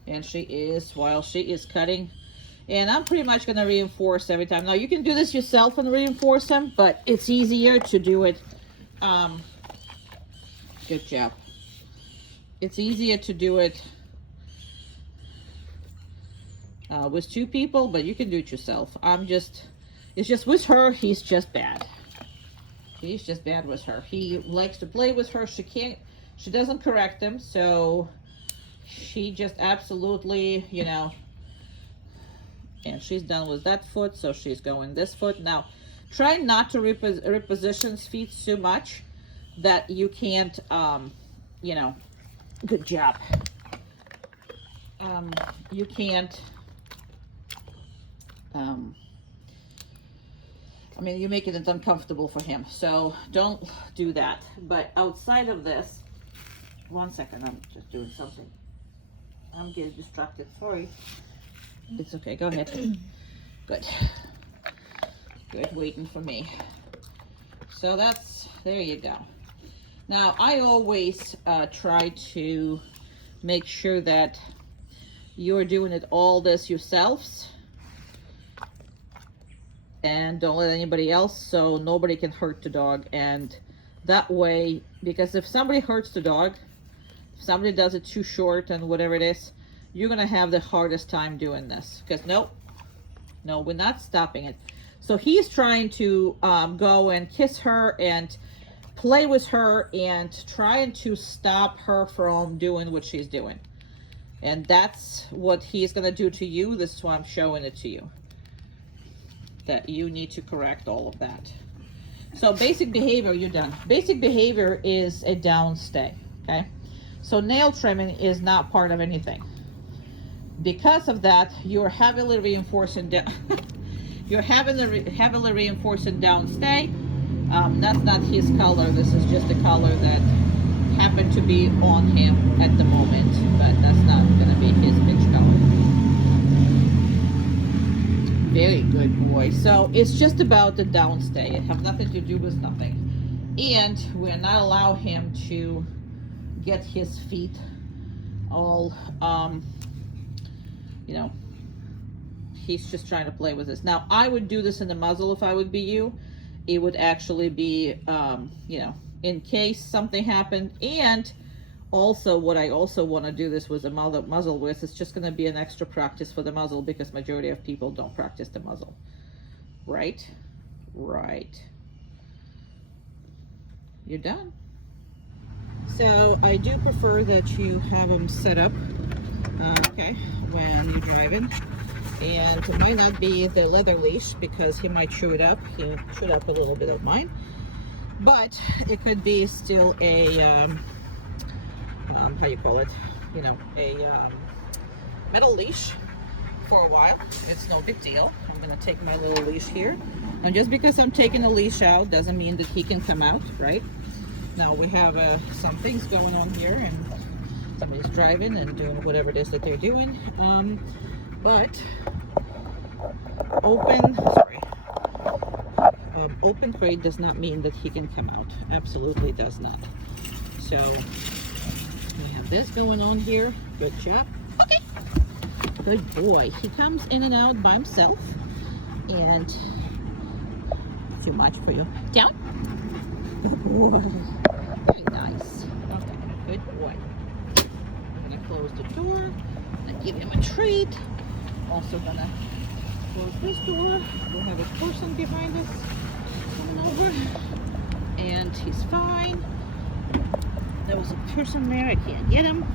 And she is, while she is cutting. And I'm pretty much going to reinforce every time. Now, you can do this yourself and reinforce them, but it's easier to do it. Good job. It's easier to do it with two people, but you can do it yourself. It's just with her, he's just bad. He's just bad with her. He likes to play with her. She doesn't correct him, so she just absolutely, you know, and she's done with that foot, so she's going this foot. Now, try not to reposition feet too much that you can't, you know, good job. You can't, I mean, you're making it uncomfortable for him, so don't do that. But outside of this, one second, I'm just doing something. I'm getting distracted, sorry. It's okay, go ahead. Good. Good, waiting for me. So there you go. Now, I always try to make sure that you're doing it all this yourselves. And don't let anybody else, so nobody can hurt the dog. And that way, because if somebody hurts the dog, if somebody does it too short and whatever it is, you're gonna have the hardest time doing this. Because no, we're not stopping it. So he's trying to go and kiss her and play with her and trying to stop her from doing what she's doing. And that's what he's gonna do to you. This is why I'm showing it to you. That you need to correct all of that. So basic behavior, you're done. Basic behavior is a down stay, okay? So nail trimming is not part of anything. Because of that, you're heavily reinforcing you're heavily reinforcing down stay. That's not his color. This is just the color that happened to be on him at the moment, but that's not going to be his bitch color. Very good boy. So it's just about the downstay. It has nothing to do with nothing. And we're not allow him to get his feet all, you know, he's just trying to play with this. Now, I would do this in the muzzle if I would be you. It would actually be, you know, in case something happened. And also, what I also want to do this with a muzzle with, it's just going to be an extra practice for the muzzle because majority of people don't practice the muzzle. Right? Right. You're done. So I do prefer that you have them set up, okay, when you're driving. And it might not be the leather leash because he might chew it up. He'll chew up a little bit of mine. But it could be still a, how you call it, you know, a metal leash for a while. It's no big deal. I'm going to take my little leash here. And just because I'm taking the leash out doesn't mean that he can come out, right? Now we have some things going on here and somebody's driving and doing whatever it is that they're doing. But open crate does not mean that he can come out. Absolutely does not. So we have this going on here. Good job. Okay. Good boy. He comes in and out by himself. And too much for you. Down. Good boy. Very nice. Okay. Good boy. I'm going to close the door and give him a treat. Also going to close this door. We'll have a person behind us coming over. and he's fine. There was a person there, I can't get him.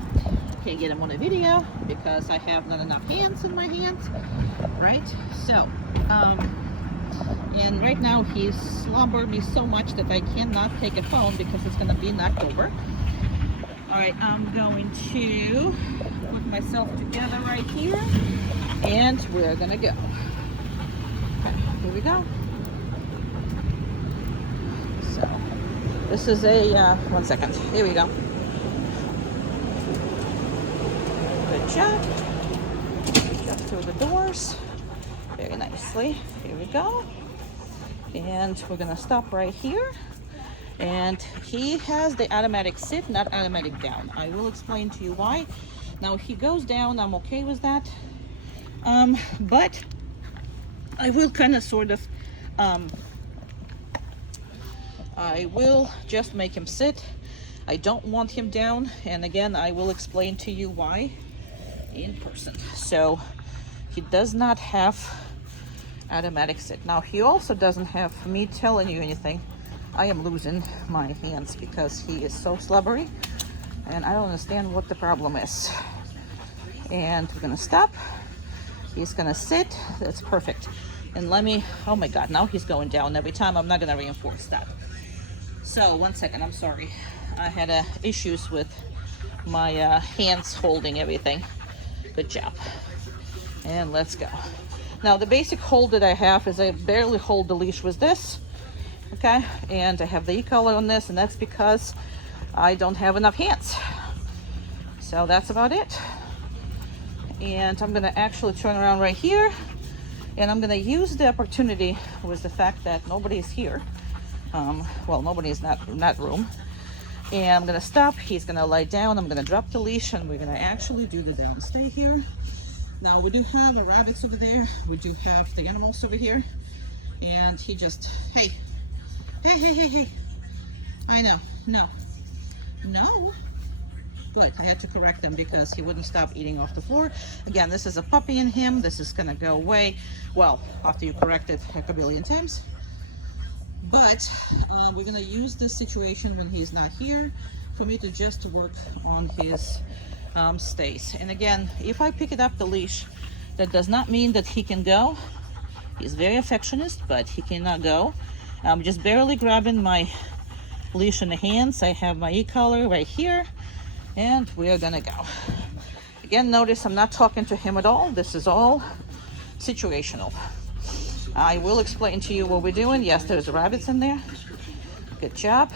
Can't get him on a video because I have not enough hands in my hands, right? So, and right now he's slumbered me so much that I cannot take a phone because it's gonna be knocked over. All right, I'm going to put myself together right here, and we're gonna go. Okay, here we go. So, this is a, 1 second, here we go. Good job. Just through the doors very nicely. Here we go. And we're gonna stop right here. And he has the automatic sit, not automatic down. I will explain to you why. Now he goes down, I'm okay with that. But I will kind of sort of, I will just make him sit. I don't want him down. And again, I will explain to you why in person. So he does not have automatic sit. Now he also doesn't have me telling you anything. I am losing my hands because he is so slobbery and I don't understand what the problem is. And we're gonna stop. He's gonna sit. That's perfect. And let me, oh my God, now he's going down every time. I'm not gonna reinforce that. So 1 second, I'm sorry. I had issues with my hands holding everything. Good job. And let's go. Now the basic hold that I have is I barely hold the leash with this. Okay, and I have the e-collar on this, and that's because I don't have enough hands. So that's about it. And I'm gonna actually turn around right here, and I'm gonna use the opportunity with the fact that nobody's here. Well, nobody's not in that room. And I'm gonna stop, he's gonna lie down, I'm gonna drop the leash, and we're gonna actually do the down stay here. Now we do have the rabbits over there, we do have the animals over here, and he just, hey. Hey. I know. No. Good. I had to correct him because he wouldn't stop eating off the floor. Again, this is a puppy in him. This is going to go away. Well, after you correct it a billion times. But we're going to use this situation when he's not here for me to just work on his stays. And again, if I pick it up the leash, that does not mean that he can go. He's very affectionate, but he cannot go. I'm just barely grabbing my leash in the hands. I have my e-collar right here, and we are gonna go. Again, notice I'm not talking to him at all. This is all situational. I will explain to you what we're doing. Yes, there's rabbits in there. Good job.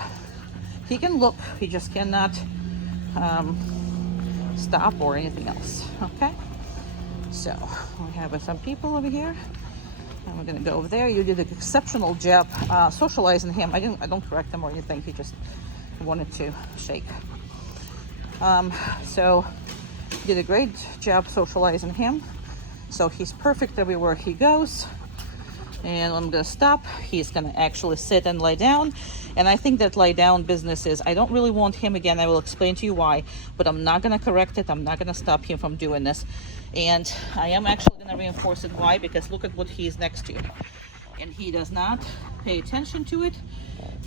He can look, he just cannot stop or anything else. Okay, so we have some people over here. And we're gonna go over there. You did an exceptional job socializing him. I don't correct him or anything. He just wanted to shake. So you did a great job socializing him. So he's perfect everywhere he goes. And I'm gonna stop. He's gonna actually sit and lie down. And I think that lie down business is, I don't really want him, again, I will explain to you why, but I'm not gonna correct it. I'm not gonna stop him from doing this. And I am actually gonna reinforce it. Why? Because look at what he is next to. And he does not pay attention to it.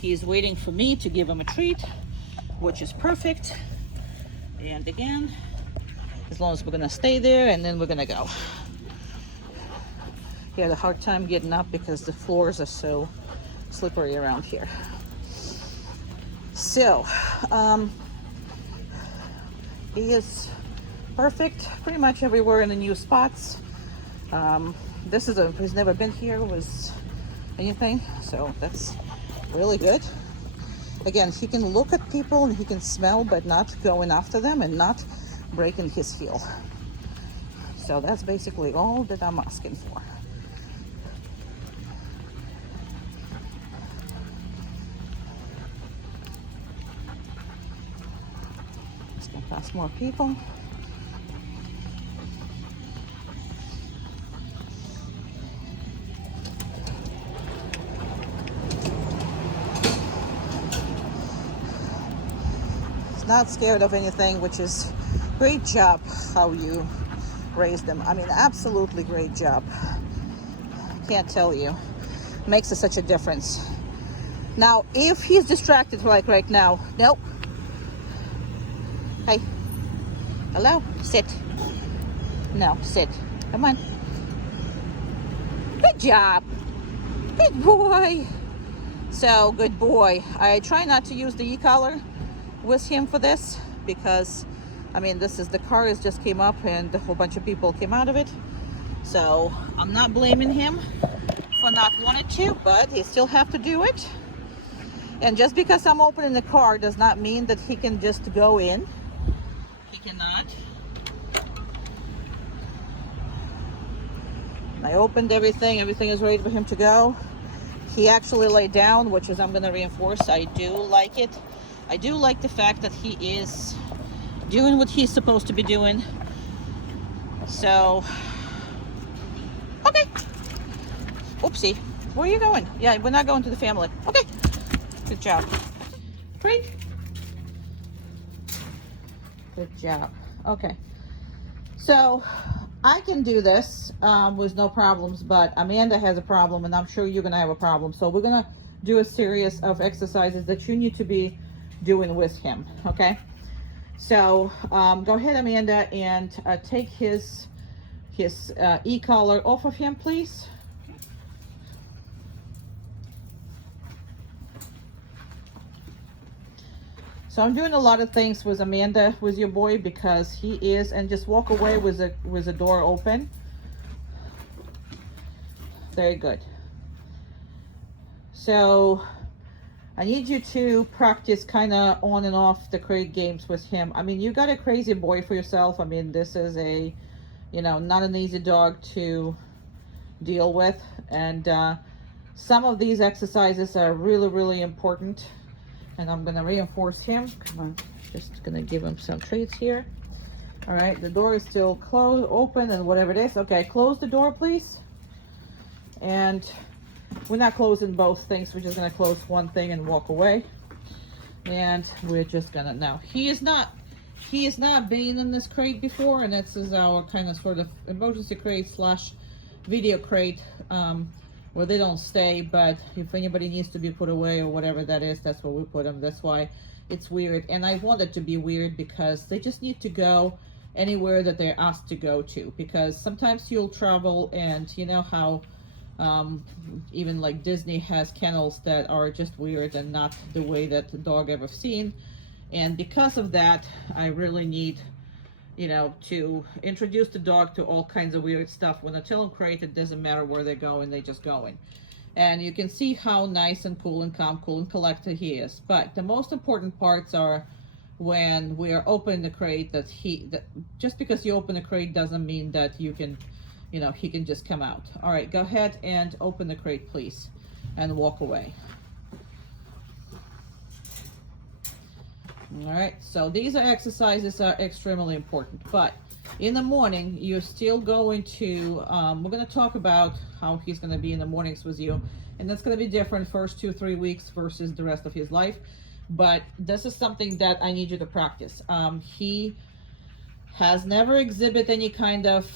He's waiting for me to give him a treat, which is perfect. And again, as long as we're gonna stay there, and then we're gonna go. He had a hard time getting up because the floors are so slippery around here. So, he is perfect pretty much everywhere in the new spots. This is he's never been here with anything, so that's really good. Again, he can look at people and he can smell, but not going after them and not breaking his heel. So that's basically all that I'm asking for. Just gonna pass more people. Not scared of anything, which is great job how you raised them. I mean, absolutely great job. Can't tell you. Makes such a difference. Now, if he's distracted like right now, nope. Hey, hello, sit. No, sit. Come on. Good job. Good boy. So, good boy. I try not to use the e-collar with him for this because, I mean, the car just came up and a whole bunch of people came out of it. So, I'm not blaming him for not wanting to, but he still have to do it. And just because I'm opening the car does not mean that he can just go in. He cannot. I opened everything. Everything is ready for him to go. He actually laid down, which is I'm going to reinforce. I do like it. I do like the fact that he is doing what he's supposed to be doing. So, okay. Oopsie. Where are you going? Yeah, we're not going to the family. Okay. Good job. Great. Good job. Okay. So, I can do this with no problems, but Amanda has a problem, and I'm sure you're going to have a problem. So we're going to do a series of exercises that you need to be doing with him, okay? So go ahead, Amanda, and take his e-collar off of him, please. So I'm doing a lot of things with Amanda, with your boy, because he is, and just walk away with the door open. Very good. So I need you to practice kind of on and off the crate games with him. I mean, you got a crazy boy for yourself. I mean, this is a, you know, not an easy dog to deal with. And some of these exercises are really, really important. And I'm gonna reinforce him. Come on, just gonna give him some treats here. All right, the door is still closed, open, and whatever it is. Okay, close the door, please. And we're not closing both things. We're just gonna close one thing and walk away. And we're just gonna, now, he has not been in this crate before, and this is our kind of sort of emergency crate slash video crate, where they don't stay, but if anybody needs to be put away or whatever that is, that's where we put them. That's why it's weird. And I want it to be weird because they just need to go anywhere that they're asked to go to, because sometimes you'll travel, and you know how even like Disney has kennels that are just weird and not the way that the dog ever seen. And because of that, I really need, you know, to introduce the dog to all kinds of weird stuff. When I tell them crate, it doesn't matter where they're going, they just going. And you can see how nice and cool and calm, cool and collected he is. But the most important parts are when we are opening the crate, that just because you open the crate doesn't mean that you can, you know, he can just come out. All right, go ahead and open the crate, please, and walk away. All right, so these exercises are extremely important, but in the morning you're still going to we're going to talk about how he's going to be in the mornings with you, and that's going to be different first 2-3 weeks versus the rest of his life. But this is something that I need you to practice. He has never exhibited any kind of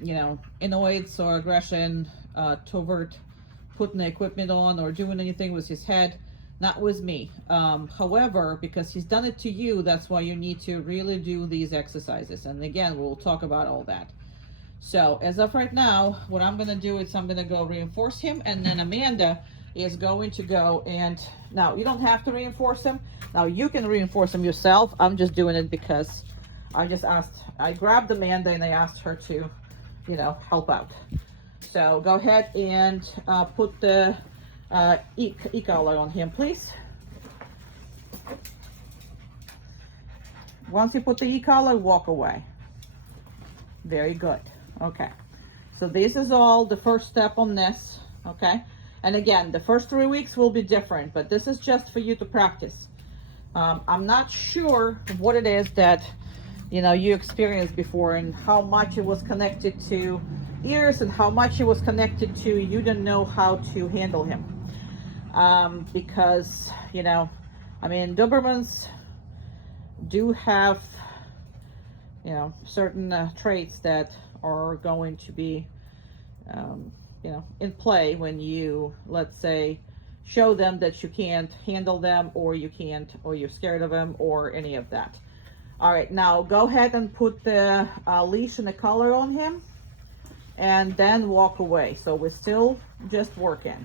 you know, annoyance or aggression toward putting the equipment on or doing anything with his head. Not with me. However, because he's done it to you, that's why you need to really do these exercises. And again, we'll talk about all that. So as of right now, what I'm going to do is I'm going to go reinforce him, and then Amanda is going to go, and now you don't have to reinforce him. Now you can reinforce him yourself. I'm just doing it because I grabbed Amanda and I asked her to, you know, help out. So go ahead and put the e-collar on him, please. Once you put the e-collar, walk away. Very good. Okay, so this is all the first step on this. Okay, and again, the first 3 weeks will be different, but this is just for you to practice. I'm not sure what it is that, you know, you experienced before, and how much it was connected to ears and how much it was connected to you didn't know how to handle him. Because, you know, I mean, Dobermans do have, you know, certain traits that are going to be, you know, in play when you, let's say, show them that you can't handle them, or you can't, or you're scared of them, or any of that. All right, now go ahead and put the leash and the collar on him, and then walk away. So we're still just working.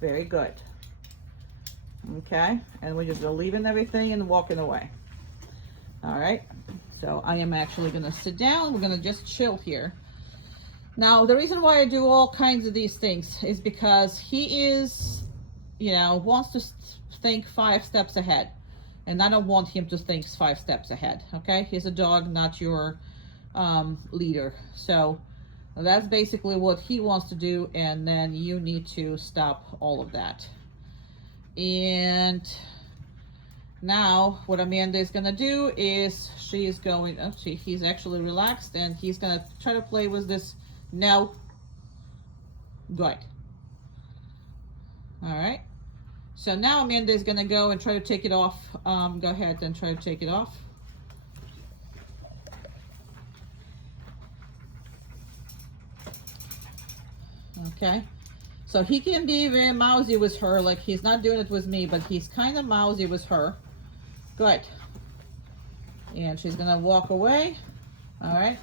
Very good. Okay, and we're just leaving everything and walking away. All right, so I am actually gonna sit down. We're gonna just chill here. Now, the reason why I do all kinds of these things is because he is, you know, wants to think 5 steps ahead. And I don't want him to think 5 steps ahead, okay? He's a dog, not your leader. So that's basically what he wants to do, and then you need to stop all of that. And now what Amanda is gonna do is she's going, oh, see, he's actually relaxed, and he's gonna try to play with this. No. Good. All right. So now Amanda is gonna go and try to take it off. Go ahead and try to take it off. Okay. So he can be very mousy with her, like he's not doing it with me, but he's kind of mousy with her. Good. And she's gonna walk away. All right.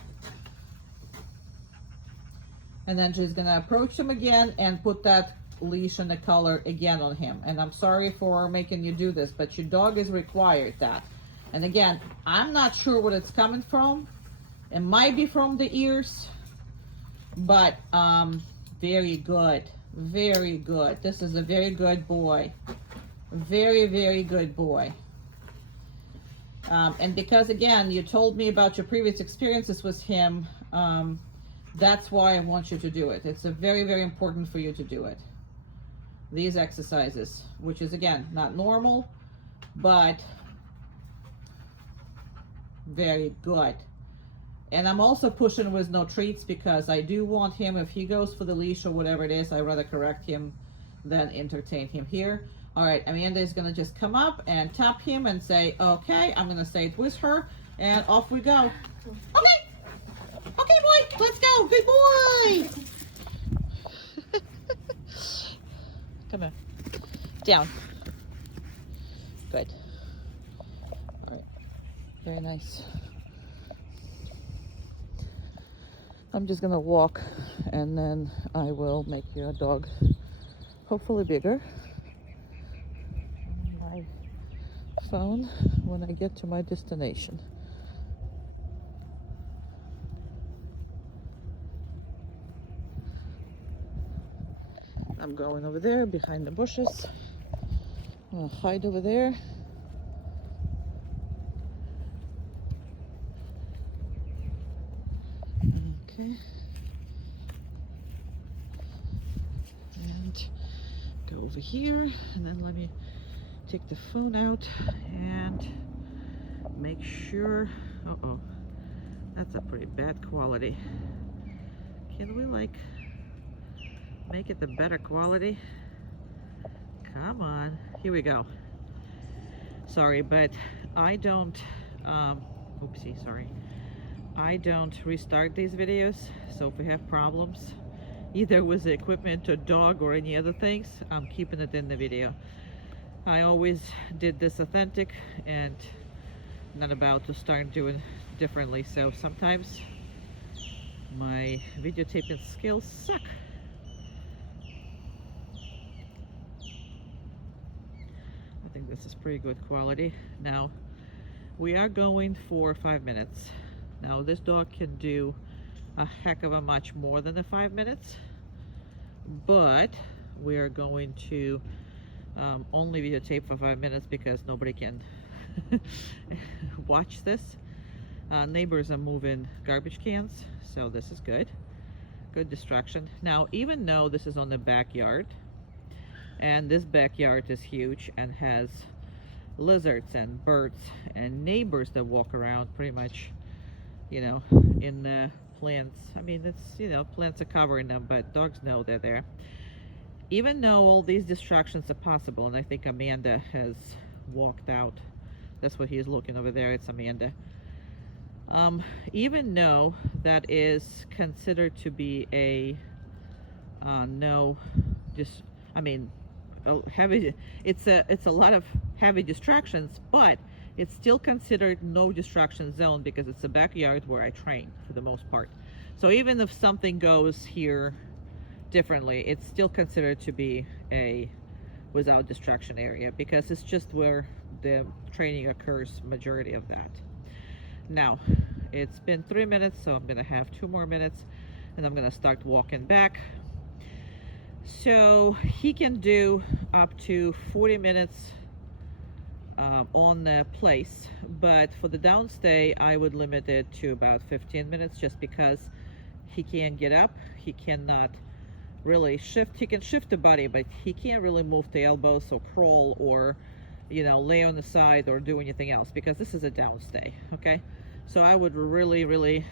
And then she's gonna approach him again and put that leash and the collar again on him. And I'm sorry for making you do this, but your dog is required that. And again, I'm not sure what it's coming from. It might be from the ears, but very good, very good. This is a very good boy. Very, very good boy. And because again, you told me about your previous experiences with him, that's why I want you to do it. It's a very, very important for you to do it. These exercises, which is again, not normal, but very good. And I'm also pushing with no treats because I do want him, if he goes for the leash or whatever it is, I'd rather correct him than entertain him here. All right, Amanda is gonna just come up and tap him and say, okay, I'm gonna say it with her, and off we go. Okay. Okay, boy, let's go. Good boy. Come on. Down. Good. All right. Very nice. I'm just gonna walk, and then I will make your dog hopefully bigger on my phone when I get to my destination. I'm going over there behind the bushes. I'll hide over there. Okay. And go over here, and then let me take the phone out and make sure. Uh-oh, that's a pretty bad quality. Can we like make it the better quality? Come on, here we go. Sorry, but I don't oopsie, sorry, I don't restart these videos. So if we have problems either with the equipment or dog or any other things, I'm keeping it in the video. I always did this authentic and not about to start doing differently, so sometimes my videotaping skills suck. I think this is pretty good quality. Now we are going for 5 minutes. Now this dog can do a heck of a much more than the 5 minutes, but we are going to only videotape for 5 minutes because nobody can watch this. Neighbors are moving garbage cans, so this is good. Good distraction. Now, even though this is on the backyard, and this backyard is huge and has lizards and birds and neighbors that walk around pretty much, you know, in the plants. I mean, it's, you know, plants are covering them, but dogs know they're there. Even though all these distractions are possible, and I think Amanda has walked out. That's what he's looking over there. It's Amanda. Even though that is considered to be a no, just, I mean, heavy. It's a lot of heavy distractions, but it's still considered no distraction zone because it's a backyard where I train for the most part. So even if something goes here differently, it's still considered to be a without distraction area because it's just where the training occurs majority of that. Now, it's been 3 minutes, so I'm gonna have 2 more minutes and I'm gonna start walking back. So he can do up to 40 minutes on the place, but for the downstay I would limit it to about 15 minutes just because he can't get up, he cannot really shift. He can shift the body, but he can't really move the elbows or crawl or, you know, lay on the side or do anything else because this is a downstay. Okay, so I would really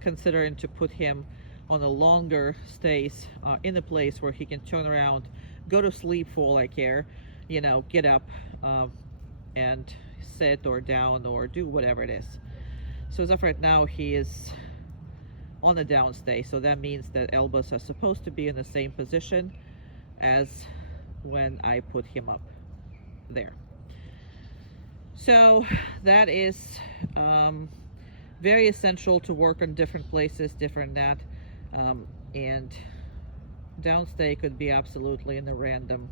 considering to put him on a longer stays in a place where he can turn around, go to sleep for all I care, you know, get up and sit or down or do whatever it is. So as of right now, he is on a downstay, so that means that elbows are supposed to be in the same position as when I put him up there. So that is very essential to work on different places, different that, and downstay could be absolutely in the random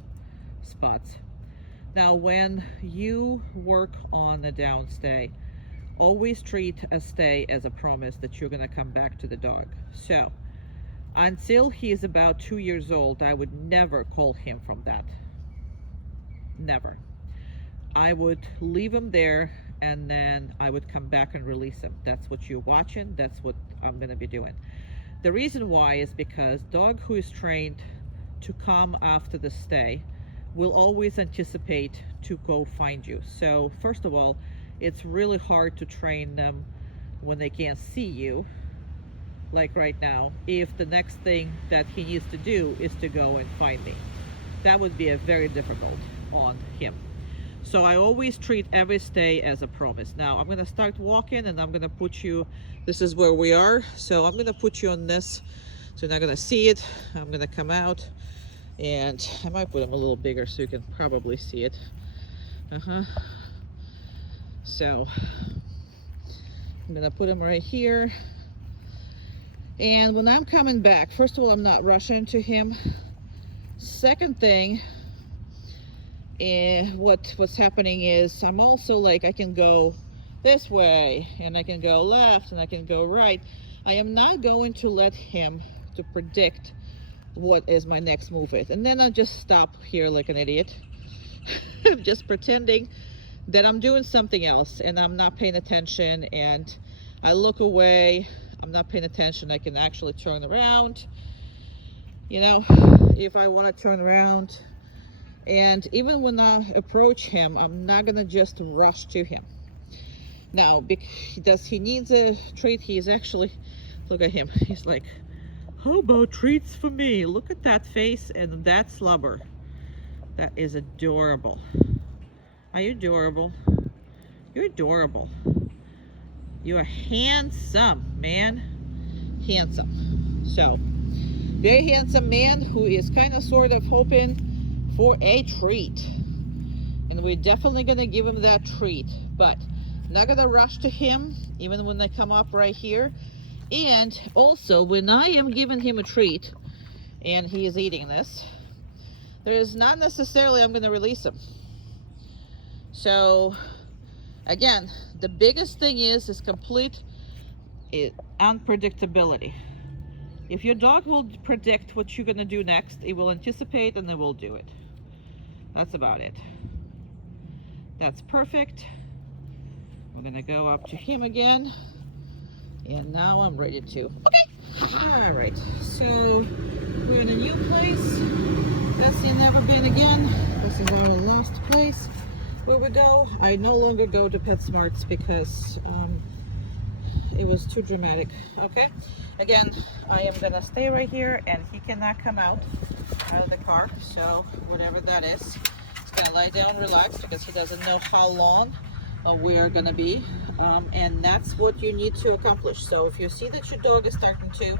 spots. Now when you work on a downstay, always treat a stay as a promise that you're going to come back to the dog. So until he is about 2 years old, I would never call him from that. Never. I would leave him there and then I would come back and release him. That's what you're watching. That's what I'm going to be doing. The reason why is because dog who is trained to come after the stay will always anticipate to go find you. So first of all, it's really hard to train them when they can't see you, like right now, if the next thing that he needs to do is to go and find me. That would be a very difficult on him. So I always treat every stay as a promise. Now I'm gonna start walking and I'm gonna put you, this is where we are, so I'm gonna put you on this so you're not gonna see it. I'm gonna come out and I might put him a little bigger so you can probably see it. So I'm gonna put him right here, and when I'm coming back, first of all, I'm not rushing to him. Second thing, what's happening is I'm also like, I can go this way and I can go left and I can go right. I am not going to let him to predict what is my next move is, and then I just stop here like an idiot just pretending that I'm doing something else and I'm not paying attention, and I look away, I'm not paying attention. I can actually turn around, you know, if I want to turn around. And even when I approach him, I'm not gonna just rush to him. Now, does he needs a treat? He's actually, look at him, he's like, how about treats for me? Look at that face and that slobber. That is adorable. Are you adorable? You're adorable. You are handsome, man. Handsome. So, very handsome man who is kind of sort of hoping for a treat. And we're definitely going to give him that treat. But not going to rush to him, even when I come up right here. And also, when I am giving him a treat, and he is eating this, there is not necessarily I'm going to release him. So again, the biggest thing is complete unpredictability. If your dog will predict what you're going to do next, it will anticipate and it will do it. That's about it. That's perfect. We're going to go up to him again. And now I'm ready to. Okay. All right. So we're in a new place. Bessie never been again. This is our last place where we go. I no longer go to PetSmarts because it was too dramatic. Okay. Again, I am gonna stay right here, and he cannot come out of the car. So whatever that is, he's gonna lie down, relax, because he doesn't know how long we are gonna be, and that's what you need to accomplish. So if you see that your dog is starting to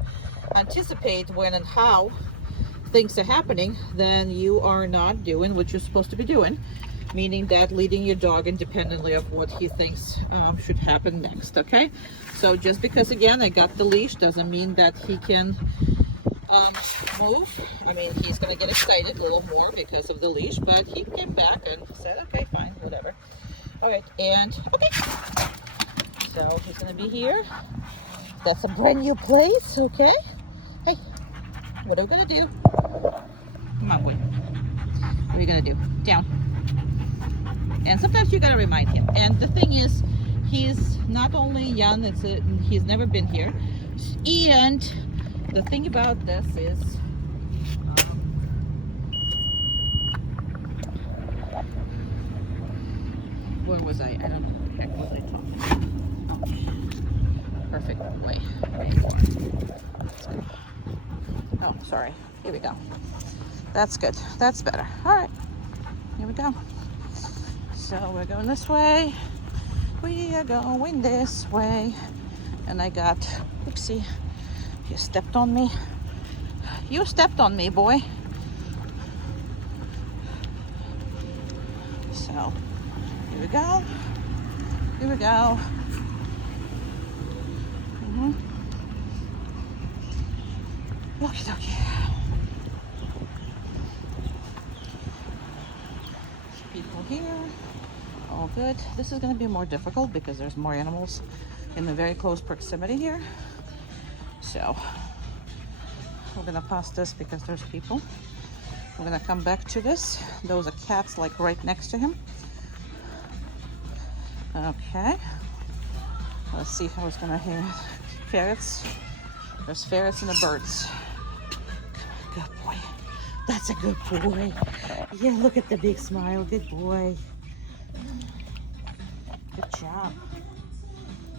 anticipate when and how things are happening, then you are not doing what you're supposed to be doing, meaning that leading your dog independently of what he thinks should happen next. Okay, so just because again I got the leash doesn't mean that he can move. I mean, he's gonna get excited a little more because of the leash, but he came back and said, okay, fine, whatever. All right, and okay, so he's gonna be here. That's a brand new place. Okay, hey, what are we gonna do? Come on, boy. What are you gonna do? Down. And sometimes you gotta remind him. And the thing is, he's not only young, he's never been here. And the thing about this is, where was I? I don't know. Heck was I talking? Perfect way. Let's go. Oh, sorry. Here we go. That's good. That's better. All right. Here we go. So we're going this way. We are going this way. And I got, oopsie, you stepped on me. You stepped on me, boy. So here we go. Here we go. Okie dokie. People here. All good. This is going to be more difficult because there's more animals in the very close proximity here. So we're going to pass this because there's people. We're going to come back to this. Those are cats like right next to him. Okay. Let's see how it's going to hit. Ferrets. There's ferrets and the birds. Good boy. That's a good boy. Yeah, look at the big smile. Good boy. Good job.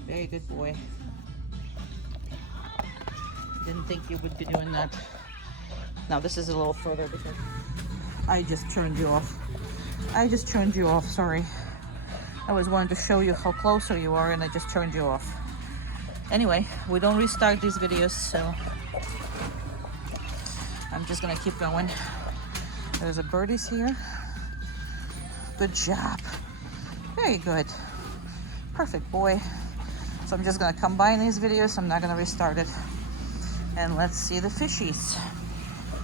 Very good boy. Didn't think you would be doing that. Now this is a little further because I just turned you off. I just turned you off, sorry. I was wanting to show you how closer you are and I just turned you off. Anyway, we don't restart these videos, so I'm just gonna keep going. There's a birdies here. Good job. Very good. Perfect boy. So I'm just gonna combine these videos. I'm not gonna restart it. And let's see the fishies.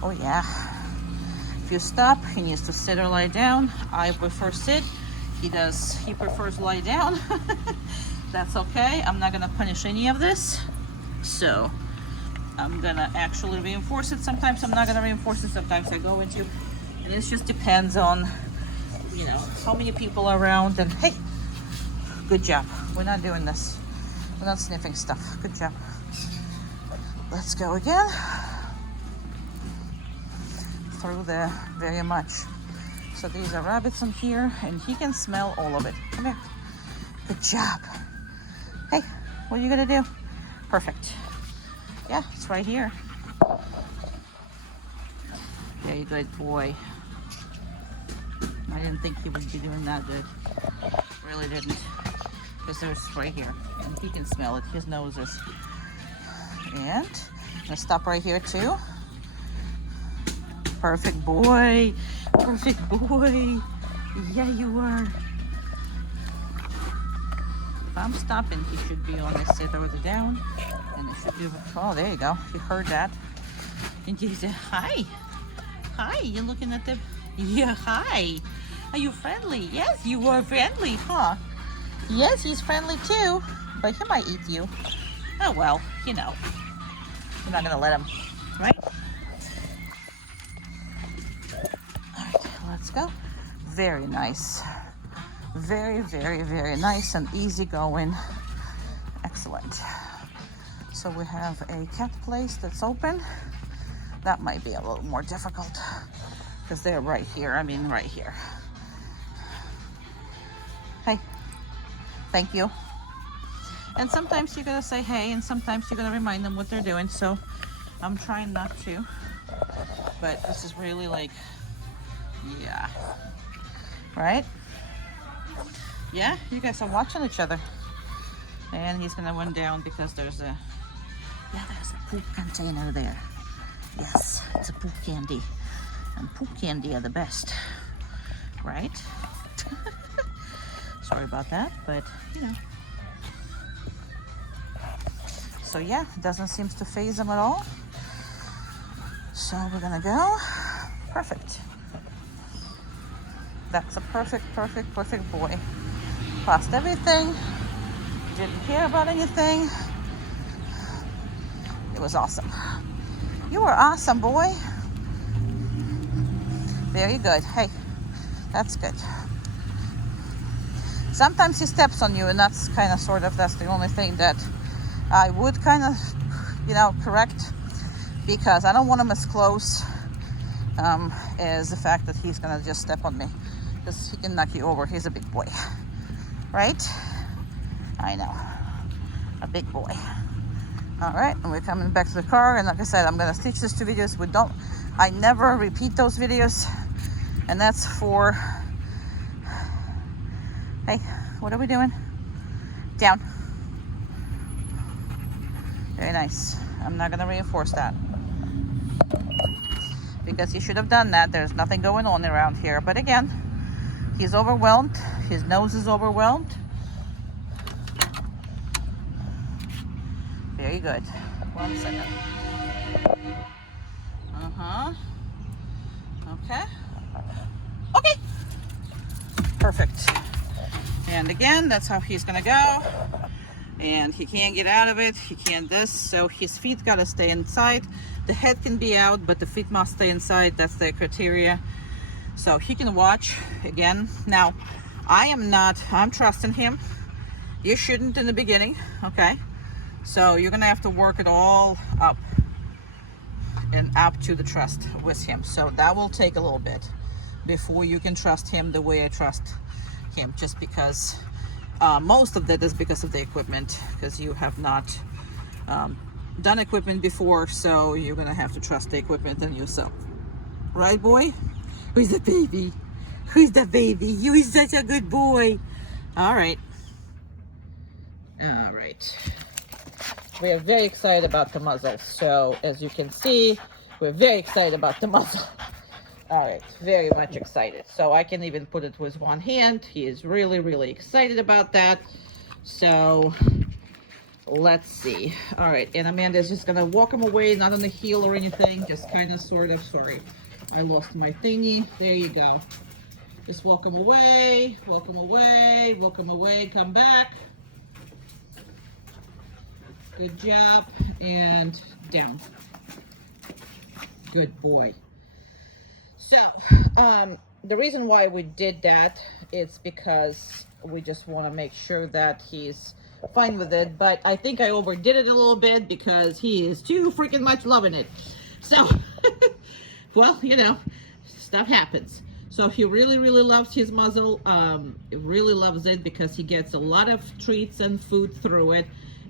Oh yeah. If you stop, he needs to sit or lie down. I prefer sit. He prefers lie down. That's okay. I'm not gonna punish any of this. So I'm gonna actually reinforce it. Sometimes I'm not gonna reinforce it. Sometimes I go into, and it just depends on, you know, how many people are around. And hey, good job. We're not doing this. We're not sniffing stuff. Good job. Let's go again. Through there very much. So these are rabbits in here and he can smell all of it. Come here. Good job. Hey, what are you gonna do? Perfect. Yeah, it's right here. Very good boy. I didn't think he would be doing that good. Really didn't. Because there's right here. And he can smell it. His nose is. And I'm gonna stop right here too. Perfect boy. Perfect boy. Yeah, you are. If I'm stopping, he should be on this sit over the down. And it should be, oh, there you go. You heard that. And you said, hi. Hi, you're looking at the, yeah, hi. Are you friendly? Yes, you are friendly, huh? Yes, he's friendly too, but he might eat you. Oh, well, you know. We're not gonna let him, right? All right, let's go. Very nice. Very, very, very nice and easy going. Excellent. So we have a cat place that's open. That might be a little more difficult because they're right here. I mean, right here. Hey, thank you. And sometimes you're gonna say hey, and sometimes you're gonna remind them what they're doing. So I'm trying not to, but this is really like, yeah, right? Yeah, you guys are watching each other. And he's gonna run down because there's a poop container there. Yes, it's a poop candy. And poop candy are the best, right? Sorry about that, but you know. So yeah, it doesn't seem to phase him at all. So we're gonna go. Perfect. That's a perfect boy. Passed everything. Didn't care about anything. It was awesome. You were awesome, boy. Very good. Hey, that's good. Sometimes he steps on you, and that's kind of that's the only thing that I would kind of, correct, because I don't want him as close as the fact that he's gonna just step on me, because he can knock you over. He's a big boy, right? I know, a big boy. All right, and we're coming back to the car, and like I said, I'm gonna stitch these 2 videos. I never repeat those videos, and that's for, hey, what are we doing? Down. Very nice. I'm not gonna reinforce that, because he should have done that. There's nothing going on around here, but again, he's overwhelmed. His nose is overwhelmed. Very good. 1 second. Okay. Okay. Perfect. And again, that's how he's gonna go. And he can't get out of it. He can't this. So his feet gotta stay inside. The head can be out, but the feet must stay inside. That's the criteria. So he can watch again. Now, I'm trusting him. You shouldn't in the beginning, okay? So you're gonna have to work it all up and up to the trust with him. So that will take a little bit before you can trust him the way I trust him, just because most of that is because of the equipment, because you have not done equipment before, so you're gonna have to trust the equipment and yourself. Right, boy? Who's the baby? Who's the baby? You're such a good boy. All right. All right. We are very excited about the muzzle. So as you can see, we're very excited about the muzzle. All right, very much excited. So I can even put it with one hand. He is really, really excited about that. So let's see. All right, and Amanda's just gonna walk him away, not on the heel or anything, just kind of sorry. I lost my thingy. There you go. Just walk him away, come back. Good job, and down. Good boy. So, the reason why we did that is because we just want to make sure that he's fine with it, but I think I overdid it a little bit because he is too freaking much loving it. So, well, stuff happens. So he really, really loves his muzzle. He really loves it because he gets a lot of treats and food through it,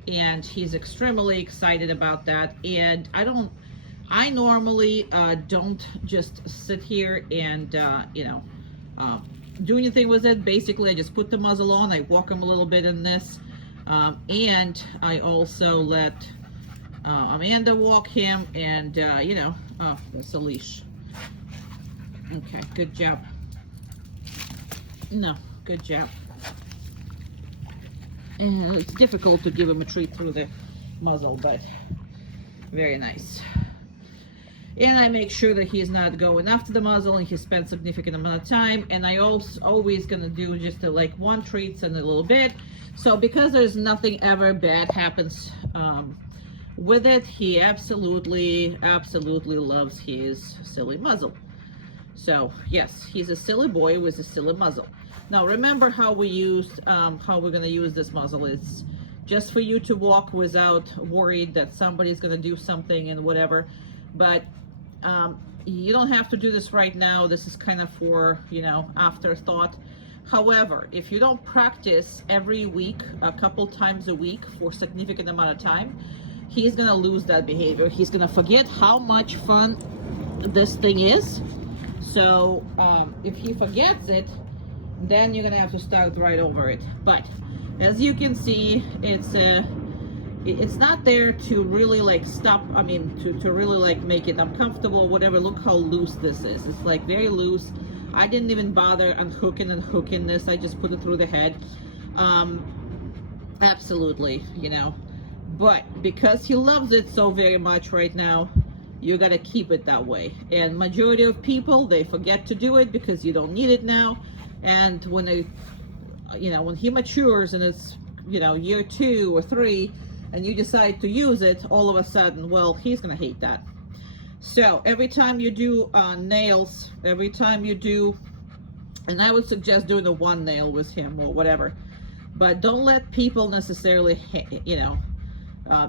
and he's extremely excited about that. And I normally don't just sit here and do anything with it. Basically, I just put the muzzle on, I walk him a little bit in this, and I also let Amanda walk him, and that's a leash. Okay, good job. No, good job. And it's difficult to give him a treat through the muzzle, but very nice. And I make sure that he's not going after the muzzle, and he spends significant amount of time. And I also always gonna do just like one treats and a little bit. So because there's nothing ever bad happens with it, he absolutely loves his silly muzzle. So yes, he's a silly boy with a silly muzzle. Now remember how we're gonna use this muzzle. It's just for you to walk without worried that somebody's gonna do something and whatever. But you don't have to do this right now. This is kind of for, afterthought. However, if you don't practice every week, a couple times a week for a significant amount of time, he's gonna lose that behavior. He's gonna forget how much fun this thing is. So if he forgets it, then you're gonna have to start right over it. But as you can see, it's a it's not there to really like stop, I mean, to really like make it uncomfortable or whatever. Look how loose this is. It's like very loose. I didn't even bother unhooking and hooking this. I just put it through the head. Um, absolutely, you know. But because he loves it so very much right now, you got to keep it that way. And majority of people, they forget to do it because you don't need it now. And when they, you know, when he matures and it's, you know, year 2 or 3, and you decide to use it, all of a sudden, well, he's gonna hate that. So every time you do nails, every time you do, and I would suggest doing a 1 nail with him or whatever, but don't let people necessarily, you know,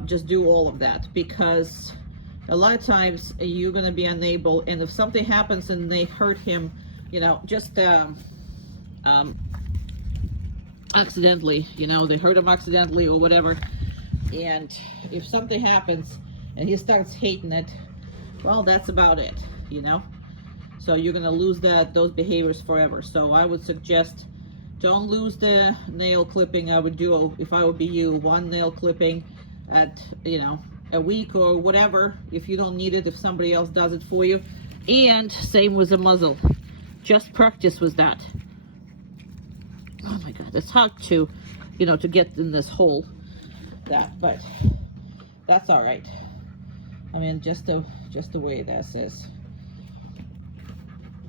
just do all of that, because a lot of times you're going to be unable, and if something happens and they hurt him, you know, just accidentally, you know, they hurt him accidentally or whatever, and if something happens and he starts hating it, well, that's about it, you know. So you're going to lose those behaviors forever. So I would suggest, don't lose the nail clipping. I would do, if I would be you, 1 nail clipping at, you know, a week or whatever, if you don't need it, if somebody else does it for you. And same with the muzzle. Just practice with that. Oh my God, it's hard to, you know, to get in this hole, but that's all right. I mean, just the way this is.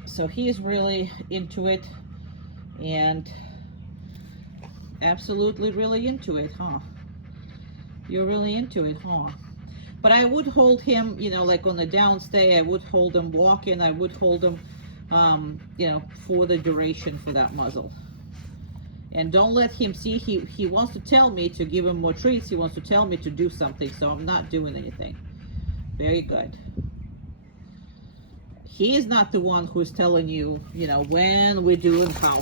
So he's really into it, and absolutely really into it, huh? You're really into it, huh? But I would hold him, you know, like on the downstay, I would hold him walking, I would hold him, you know, for the duration for that muzzle. And don't let him see, he wants to tell me to give him more treats, he wants to tell me to do something, so I'm not doing anything. Very good. He is not the one who's telling you, you know, when we do and how.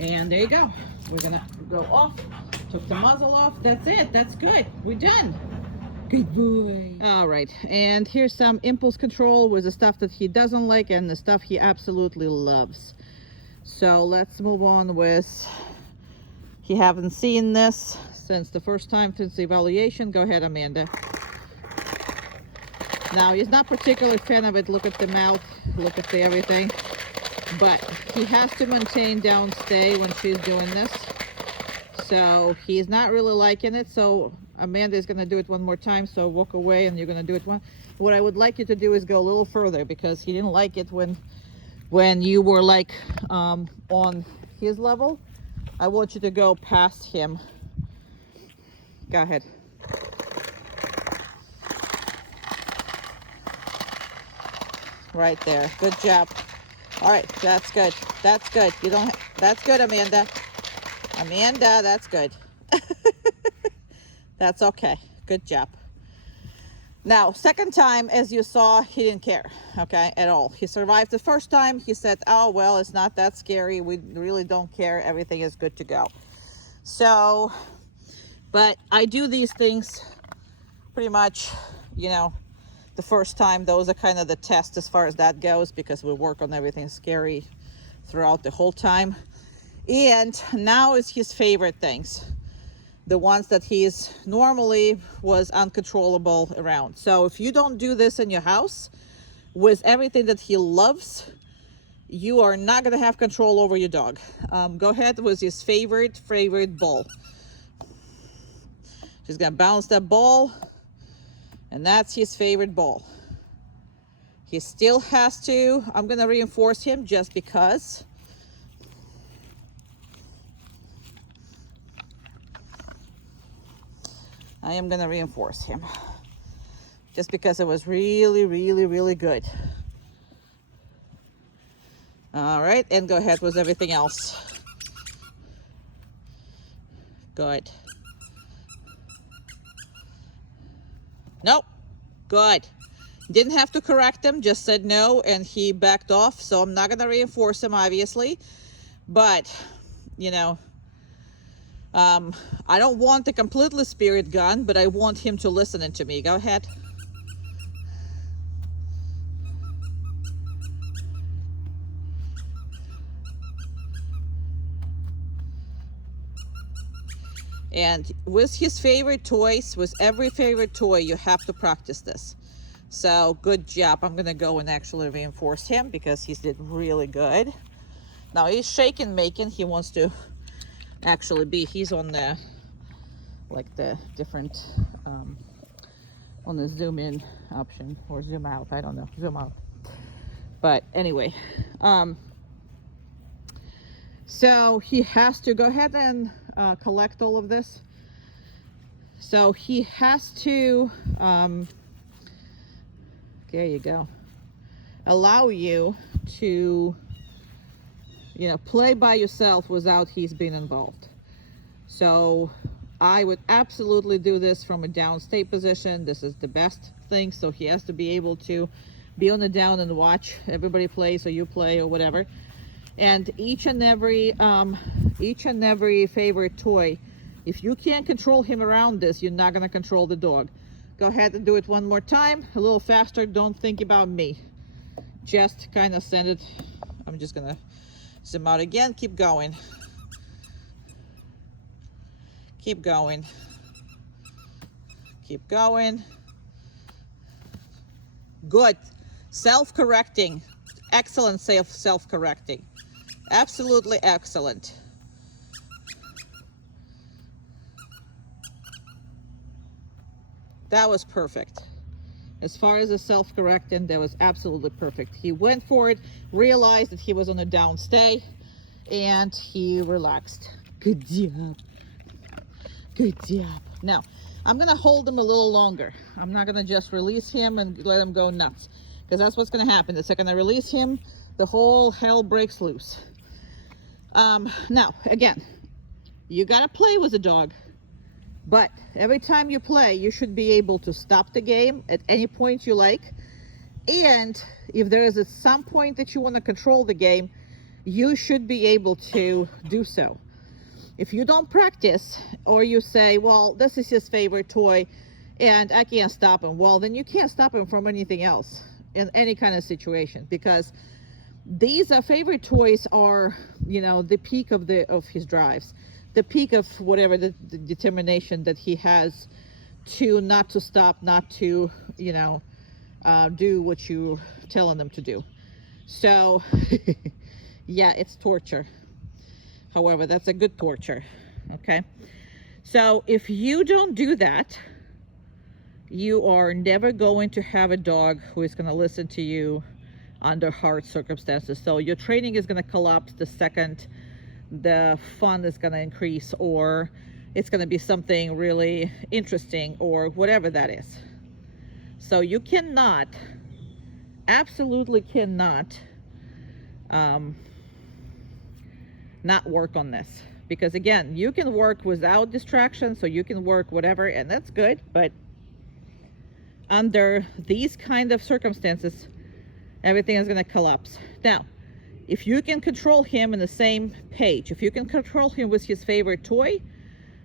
And there you go. We're gonna go off. Took the muzzle off. That's it. That's good. We're done. Good boy. All right. And here's some impulse control with the stuff that he doesn't like and the stuff he absolutely loves. So let's move on with, he haven't seen this since the first time since the evaluation. Go ahead, Amanda. Now, he's not particularly a fan of it. Look at the mouth, look at the everything. But he has to maintain downstay when she's doing this. So he's not really liking it. So Amanda is going to do it one more time. So walk away and you're going to do it one. What I would like you to do is go a little further, because he didn't like it when you were like on his level. I want you to go past him. Go ahead. Right there. Good job. All right, that's good. That's good. You don't. That's good, Amanda. Amanda, that's good. That's okay. Good job. Now, second time, as you saw, he didn't care, okay, at all. He survived the first time. He said, oh, well, it's not that scary. We really don't care. Everything is good to go. So, but I do these things pretty much, you know, the first time. Those are kind of the test as far as that goes, because we work on everything scary throughout the whole time. And now is his favorite things, the ones that he's normally was uncontrollable around. So if you don't do this in your house with everything that he loves, you are not going to have control over your dog. Go ahead with his favorite ball. She's going to bounce that ball, and that's his favorite ball. He still has to, I'm going to reinforce him just because. I am going to reinforce him just because it was really, really, really good. All right, and go ahead with everything else. Good. Nope. Good. Didn't have to correct him, just said no, and he backed off. So I'm not going to reinforce him, obviously. But, you know, I don't want the completely spirit gun, but I want him to listen to me. Go ahead. And with his favorite toys, with every favorite toy, you have to practice this. So good job. I'm gonna go and actually reinforce him because he did really good. Now he's shaking, making. He wants to actually be, he's on the, like the different, on the zoom in option or zoom out. I don't know, zoom out. But anyway, so he has to go ahead and collect all of this. So he has to, there you go, allow you to, you know, play by yourself without he's being involved. So I would absolutely do this from a downstate position. This is the best thing. So he has to be able to be on the down and watch everybody play, so you play or whatever. And each and every favorite toy, if you can't control him around this, you're not gonna control the dog. Go ahead and do it one more time, a little faster. Don't think about me. Just kind of send it. I'm just gonna zoom out again. Keep going. Keep going. Keep going. Good. Self-correcting. Excellent self-correcting. Absolutely excellent. That was perfect. As far as the self-correcting, that was absolutely perfect. He went for it, realized that he was on a downstay, and he relaxed. Good job. Good job. Now, I'm gonna hold him a little longer. I'm not gonna just release him and let him go nuts, because that's what's gonna happen. The second I release him, the whole hell breaks loose. Now, again, you gotta play with the dog. But every time you play, you should be able to stop the game at any point you like. And if there is at some point that you want to control the game, you should be able to do so. If you don't practice, or you say, well, this is his favorite toy and I can't stop him, well, then you can't stop him from anything else in any kind of situation, because these favorite toys are, you know, the peak of his drives. The peak of whatever the determination that he has to not to stop, not to, you know, do what you telling them to do. So yeah, it's torture. However, that's a good torture. Okay. So if you don't do that, you are never going to have a dog who is going to listen to you under hard circumstances. So your training is going to collapse the second the fun is going to increase, or it's going to be something really interesting, or whatever that is. So you cannot, absolutely cannot not work on this, because again, you can work without distraction, so you can work whatever, and that's good. But under these kind of circumstances, everything is going to collapse. Now, if you can control him in the same page, if you can control him with his favorite toy,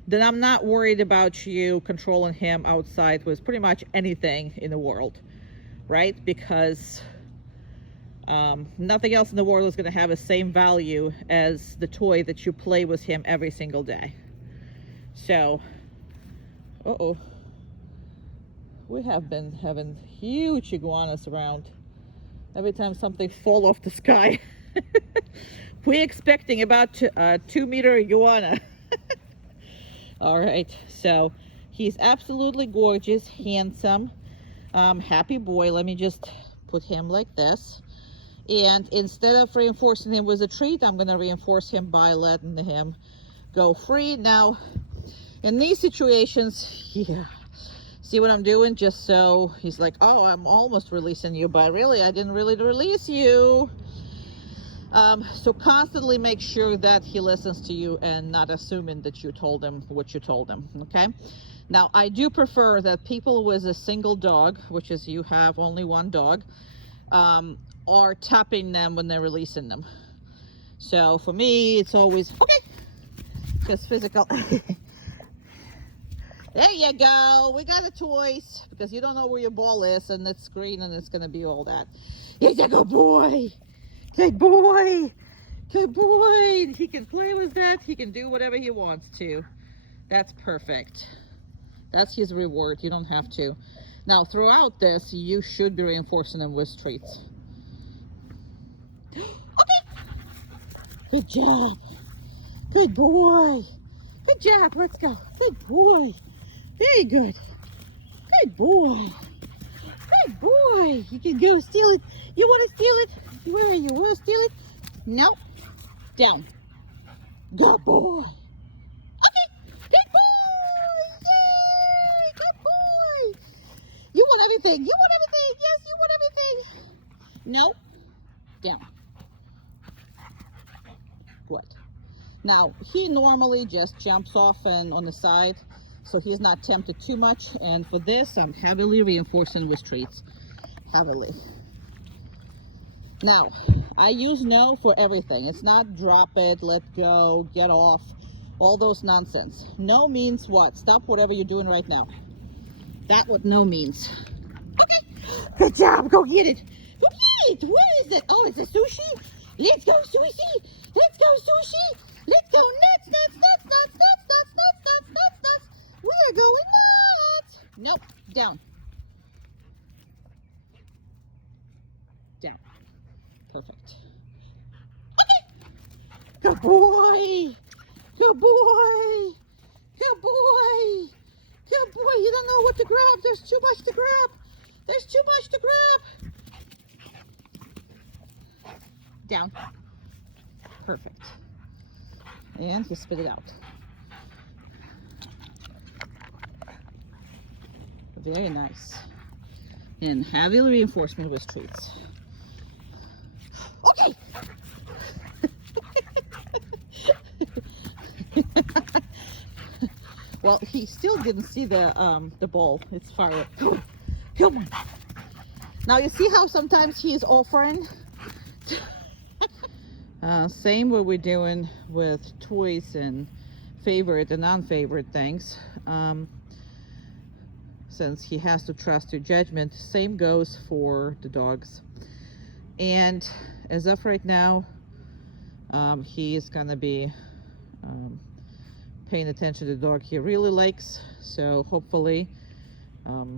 then I'm not worried about you controlling him outside with pretty much anything in the world, right? Because nothing else in the world is going to have the same value as the toy that you play with him every single day. So, we have been having huge iguanas around. Every time something fall off the sky, we're expecting about 2-meter iguana. All right, so he's absolutely gorgeous, handsome, happy boy. Let me just put him like this. And instead of reinforcing him with a treat, I'm going to reinforce him by letting him go free. Now, in these situations, yeah, see what I'm doing? Just so he's like, oh, I'm almost releasing you, but really, I didn't really release you. So constantly make sure that he listens to you and not assuming that you told him what you told him, okay? Now, I do prefer that people with a single dog, which is you have only one dog, are tapping them when they're releasing them. So for me, it's always, okay, just physical. There you go. We got the toys, because you don't know where your ball is, and it's green, and it's going to be all that. He's a good boy. Good boy. Good boy. He can play with that. He can do whatever he wants to. That's perfect. That's his reward. You don't have to. Now, throughout this, you should be reinforcing him with treats. Okay. Good job. Good boy. Good job. Let's go. Good boy. Very good. Good boy. Good boy. You can go steal it. You want to steal it? Where are you? Want to steal it? Nope. Down. Good boy. Okay. Good boy. Yay. Good boy. You want everything. You want everything. Yes, you want everything. Nope. Down. Good. Now, he normally just jumps off and on the side, so he's not tempted too much. And for this, I'm heavily reinforcing with treats. Heavily. Now, I use no for everything. It's not drop it, let go, get off, all those nonsense. No means what? Stop whatever you're doing right now. That's what no means. Okay. Good job. Go get it. Go get it. What is it? Oh, it's a sushi? Let's go sushi. Let's go sushi. Let's go nuts, nuts, nuts, nuts, nuts, nuts, nuts, nuts, nuts, nuts. We are going nuts. Nope. Down. Down. Perfect. Okay. Good boy. Good boy. Good boy. Good boy. You don't know what to grab. There's too much to grab. There's too much to grab. Down. Perfect. And he spit it out. Very nice. And heavy reinforcement with treats. Okay. Well, he still didn't see the ball. It's far away. Come on. Now you see how sometimes he's offering. Same what we're doing with toys and favorite and non-favorite things. Since he has to trust your judgment, same goes for the dogs. And as of right now, he is gonna be paying attention to the dog he really likes. So hopefully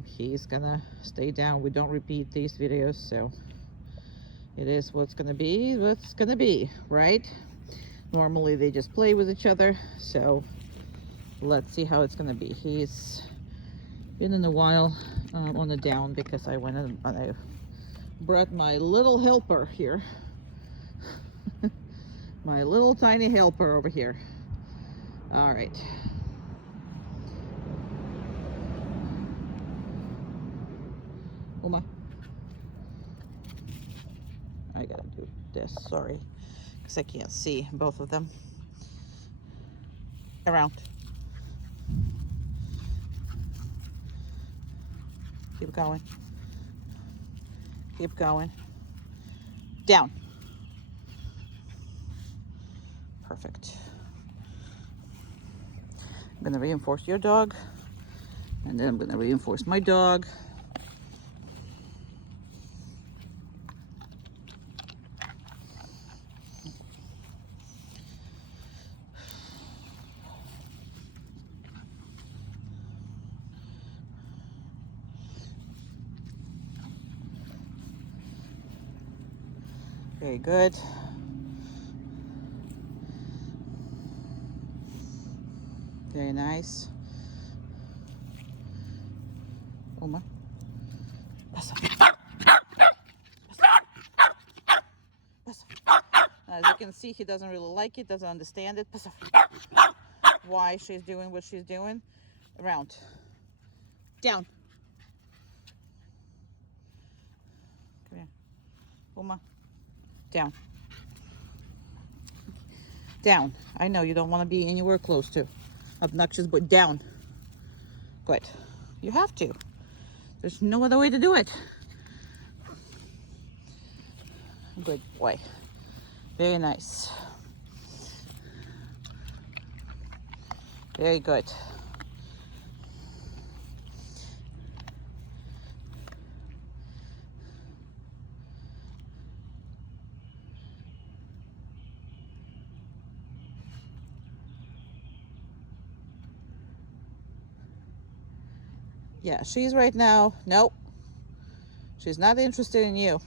he's gonna stay down. We don't repeat these videos, so it is what's gonna be, right? Normally they just play with each other, so let's see how it's gonna be. He's been in a while on the down because I went and I brought my little helper here. My little tiny helper over here. All right. Uma. I gotta do this, sorry, because I can't see both of them. Around. Keep going. Keep going. Down. Perfect. I'm gonna reinforce your dog, and then I'm gonna reinforce my dog. Very good. Very nice. Uma. As you can see, he doesn't really like it, doesn't understand it. Why she's doing what she's doing. Around. Down. Come here. Uma. Down. Down. I know you don't want to be anywhere close to obnoxious, but down. Good. You have to. There's no other way to do it. Good boy. Very nice. Very good. Yeah, she's right now, nope, she's not interested in you.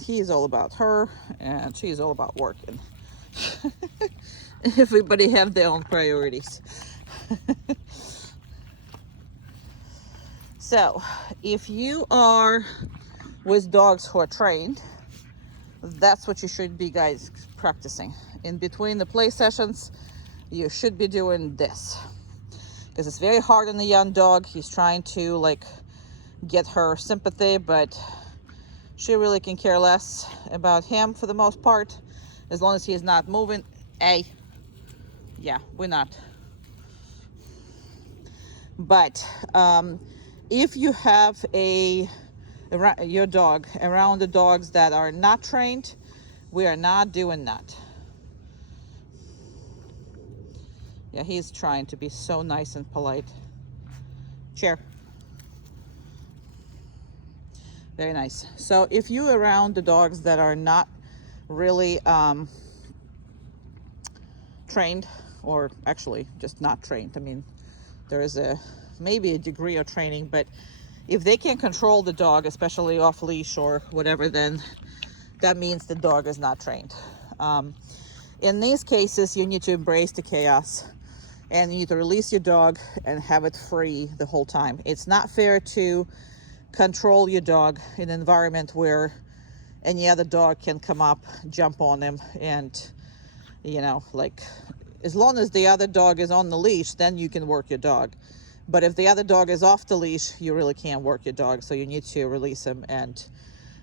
He's all about her, and she's all about working. Everybody have their own priorities. So, if you are with dogs who are trained, that's what you should be, guys, practicing. In between the play sessions, you should be doing this. Because it's very hard on the young dog. He's trying to, like, get her sympathy, but she really can care less about him for the most part. As long as he is not moving. Hey, yeah, we're not. But if you have your dog around the dogs that are not trained, we are not doing that. Yeah, he's trying to be so nice and polite. Chair. Very nice. So if you're around the dogs that are not really trained, or actually just not trained, I mean, there is maybe a degree of training, but if they can't control the dog, especially off leash or whatever, then that means the dog is not trained. In these cases, you need to embrace the chaos, and you need to release your dog and have it free the whole time. It's not fair to control your dog in an environment where any other dog can come up, jump on him, and, you know, like, as long as the other dog is on the leash, then you can work your dog. But if the other dog is off the leash, you really can't work your dog. So you need to release him and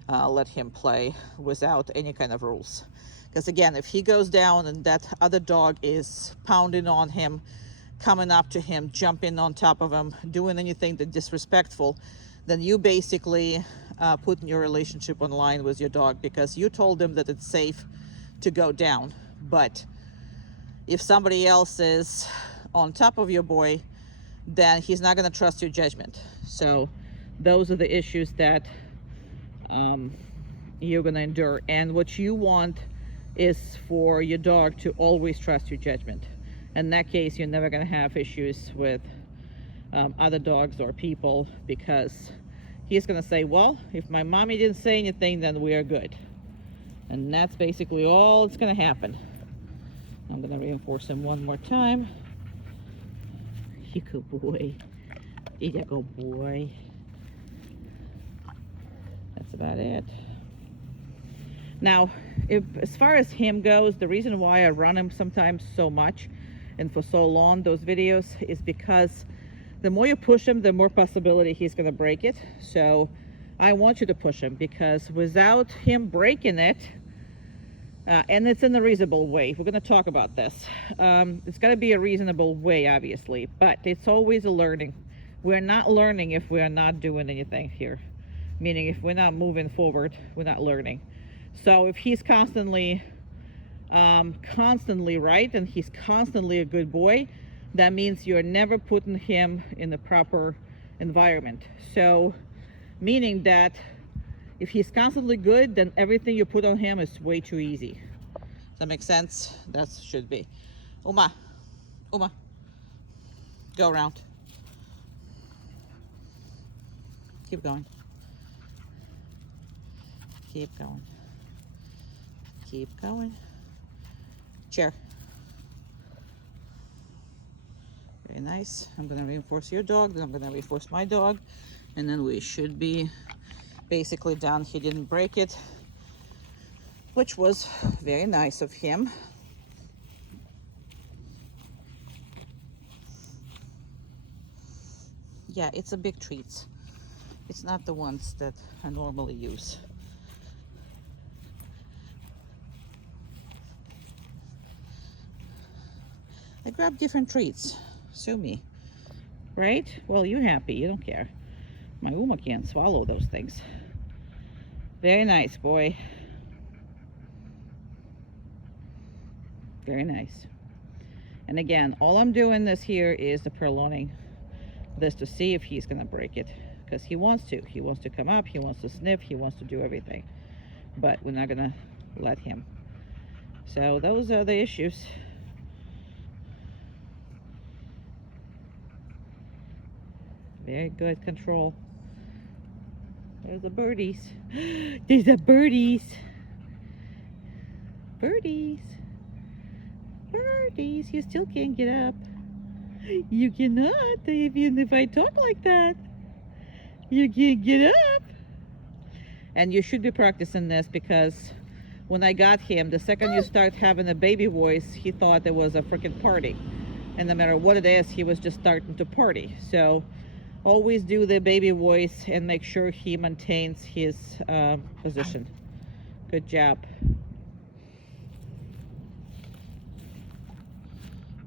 let him play without any kind of rules. Because again, if he goes down and that other dog is pounding on him, coming up to him, jumping on top of him, doing anything that's disrespectful, then you basically putting your relationship on line with your dog, because you told him that it's safe to go down. But if somebody else is on top of your boy, then he's not going to trust your judgment. So those are the issues that you're going to endure. And what you want is for your dog to always trust your judgment. In that case, you're never going to have issues with other dogs or people, because he's going to say, well, if my mommy didn't say anything, then we are good. And that's basically all that's going to happen. I'm going to reinforce him one more time. You good boy. You good boy. That's about it. Now, as far as him goes, the reason why I run him sometimes so much and for so long, those videos, is because the more you push him, the more possibility he's going to break it. So I want you to push him, because without him breaking it, and it's in a reasonable way. We're going to talk about this. It's got to be a reasonable way, obviously, but it's always a learning. We're not learning if we're not doing anything here. Meaning, if we're not moving forward, we're not learning. So if he's constantly right, and he's constantly a good boy, that means you're never putting him in the proper environment. So, meaning that if he's constantly good, then everything you put on him is way too easy. Does that make sense? That should be. Uma, go around. Keep going. Keep going. Keep going. Chair. Very nice. I'm going to reinforce your dog, then I'm going to reinforce my dog, and then we should be basically done. He didn't break it, which was very nice of him. Yeah, it's a big treats. It's not the ones that I normally use. I grab different treats. Sue me. Right? Well, you happy. You don't care. My Uma can't swallow those things. Very nice, boy. Very nice. And again, all I'm doing this here is the prolonging this to see if he's going to break it. Because he wants to. He wants to come up. He wants to sniff. He wants to do everything. But we're not going to let him. So those are the issues. Very good control. There's the birdies. There's the birdies. Birdies. Birdies. You still can't get up. You cannot, even if I talk like that. You can't get up. And you should be practicing this, because when I got him, the second you start having a baby voice, he thought it was a freaking party. And no matter what it is, he was just starting to party. So always do the baby voice and make sure he maintains his position. Good job.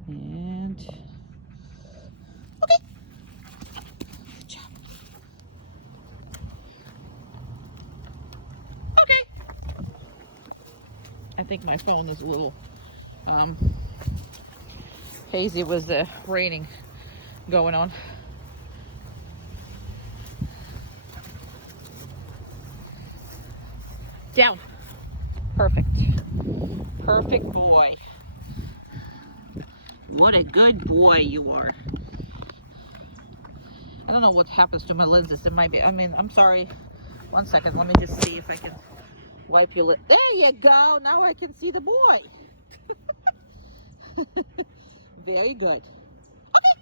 And okay. Good job. Okay. I think my phone is a little hazy with the raining going on. Down. Perfect. Perfect boy. What a good boy you are. I don't know what happens to my lenses. It might be, I'm sorry. 1 second, let me just see if I can wipe your lid. There you go. Now I can see the boy. Very good. Okay.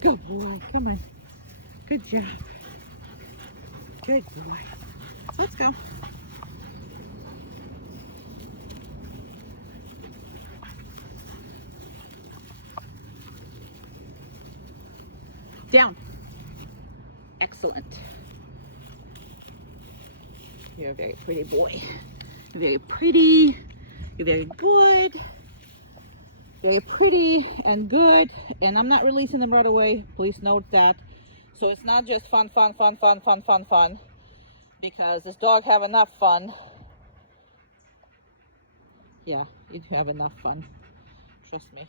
Good boy. Come on. Good job. Good boy. Let's go. Down. Excellent. You're a very pretty boy. You're very pretty. You're very good. Very pretty and good. And I'm not releasing them right away. Please note that. So it's not just fun, fun, fun, fun, fun, fun, fun. Because this dog have enough fun. Yeah, you have enough fun. Trust me.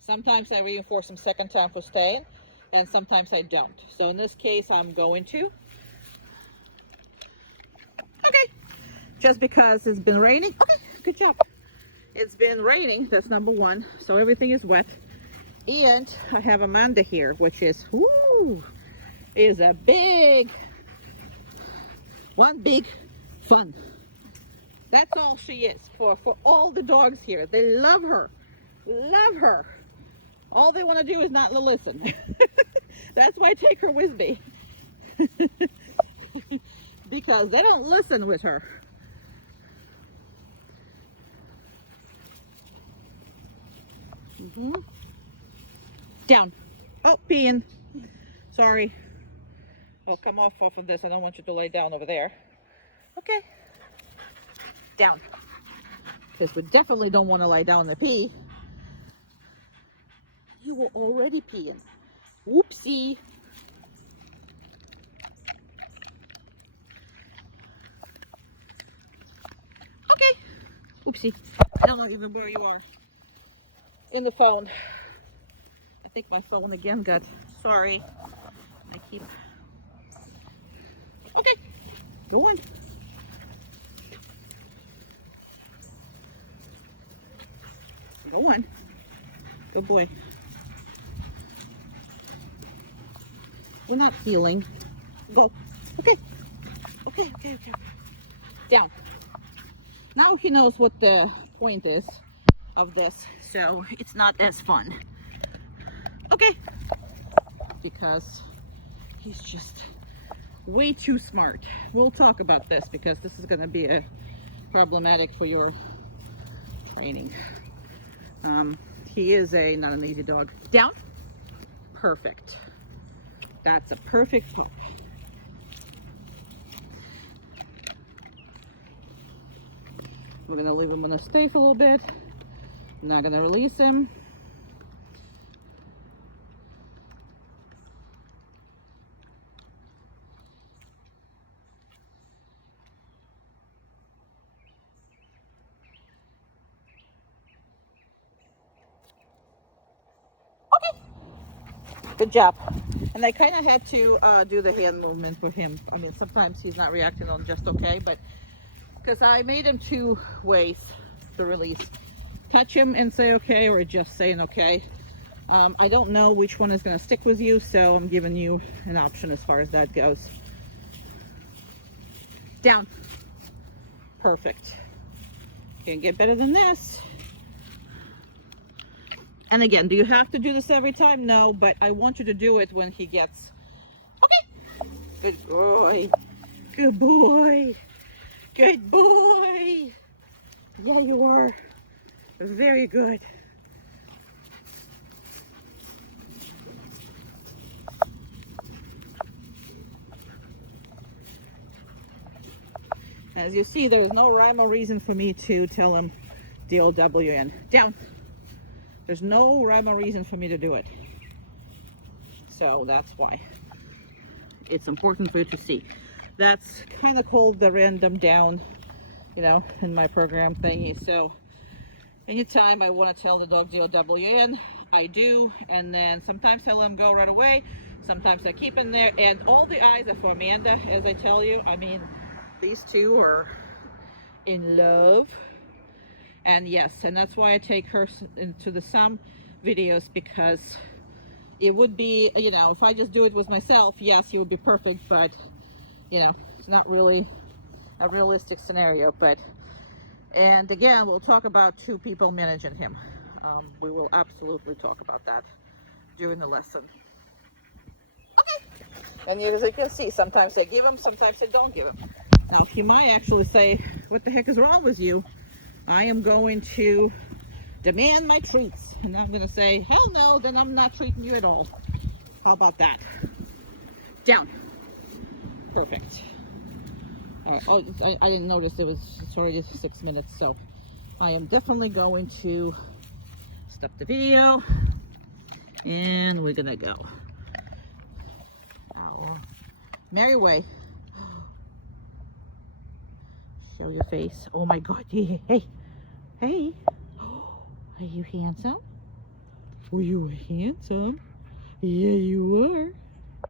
Sometimes I reinforce them second time for staying, and sometimes I don't. So in this case, I'm going to. Okay. Just because it's been raining. Okay, good job. It's been raining, that's number one. So everything is wet. And I have Amanda here, which is, is a one big fun. That's all she is for all the dogs here. They love her. Love her. All they want to do is not listen. That's why I take her with me. Because they don't listen with her. Down. Oh, peeing. Sorry. Oh, come off of this. I don't want you to lay down over there. Okay. Down. Because we definitely don't want to lie down and pee. You were already peeing. Whoopsie. Okay. Oopsie. I don't know even where you are. In the phone. I think my phone again got, sorry. I keep. Okay. Go on. Go on. Good boy. We're not healing. Go. Okay. Okay, okay, okay. Down. Now he knows what the point is of this, so it's not as fun. Okay. Because he's just way too smart. We'll talk about this because this is going to be a problematic for your training. He is not an easy dog. Down. Perfect. That's a perfect pup. We're gonna leave him on a stay for a little bit. I'm not gonna release him. Good job. And I kind of had to do the hand movement for him. I mean, sometimes he's not reacting on just okay, but because I made him two ways to release. Touch him and say okay, or just saying okay. I don't know which one is going to stick with you, so I'm giving you an option as far as that goes. Down. Perfect. Can't get better than this. And again, do you have to do this every time? No, but I want you to do it when he gets... Okay. Good boy. Good boy. Good boy. Yeah, you are. Very good. As you see, there's no rhyme or reason for me to tell him DOWN. Down. There's no rhyme or reason for me to do it. So that's why it's important for you to see. That's kind of called the random down, you know, in my program thingy. So anytime I want to tell the dog DOWN, I do. And then sometimes I let him go right away. Sometimes I keep him there. And all the eyes are for Amanda, as I tell you. I mean, these two are in love. And yes, and that's why I take her into the some videos, because it would be, you know, if I just do it with myself, yes, he would be perfect, but, you know, it's not really a realistic scenario. But, and again, we'll talk about 2 people managing him. We will absolutely talk about that during the lesson. Okay. And as you can see, sometimes I give him, sometimes I don't give him. Now, he might actually say, what the heck is wrong with you? I am going to demand my treats. And I'm going to say, hell no, then I'm not treating you at all. How about that? Down. Perfect. All right. Oh, I didn't notice it's already 6 minutes. So I am definitely going to stop the video. And we're going to go. Ow. Merry way. Show your face. Oh my God. Hey. Hey. Are you handsome? Are you handsome? Yeah, you are.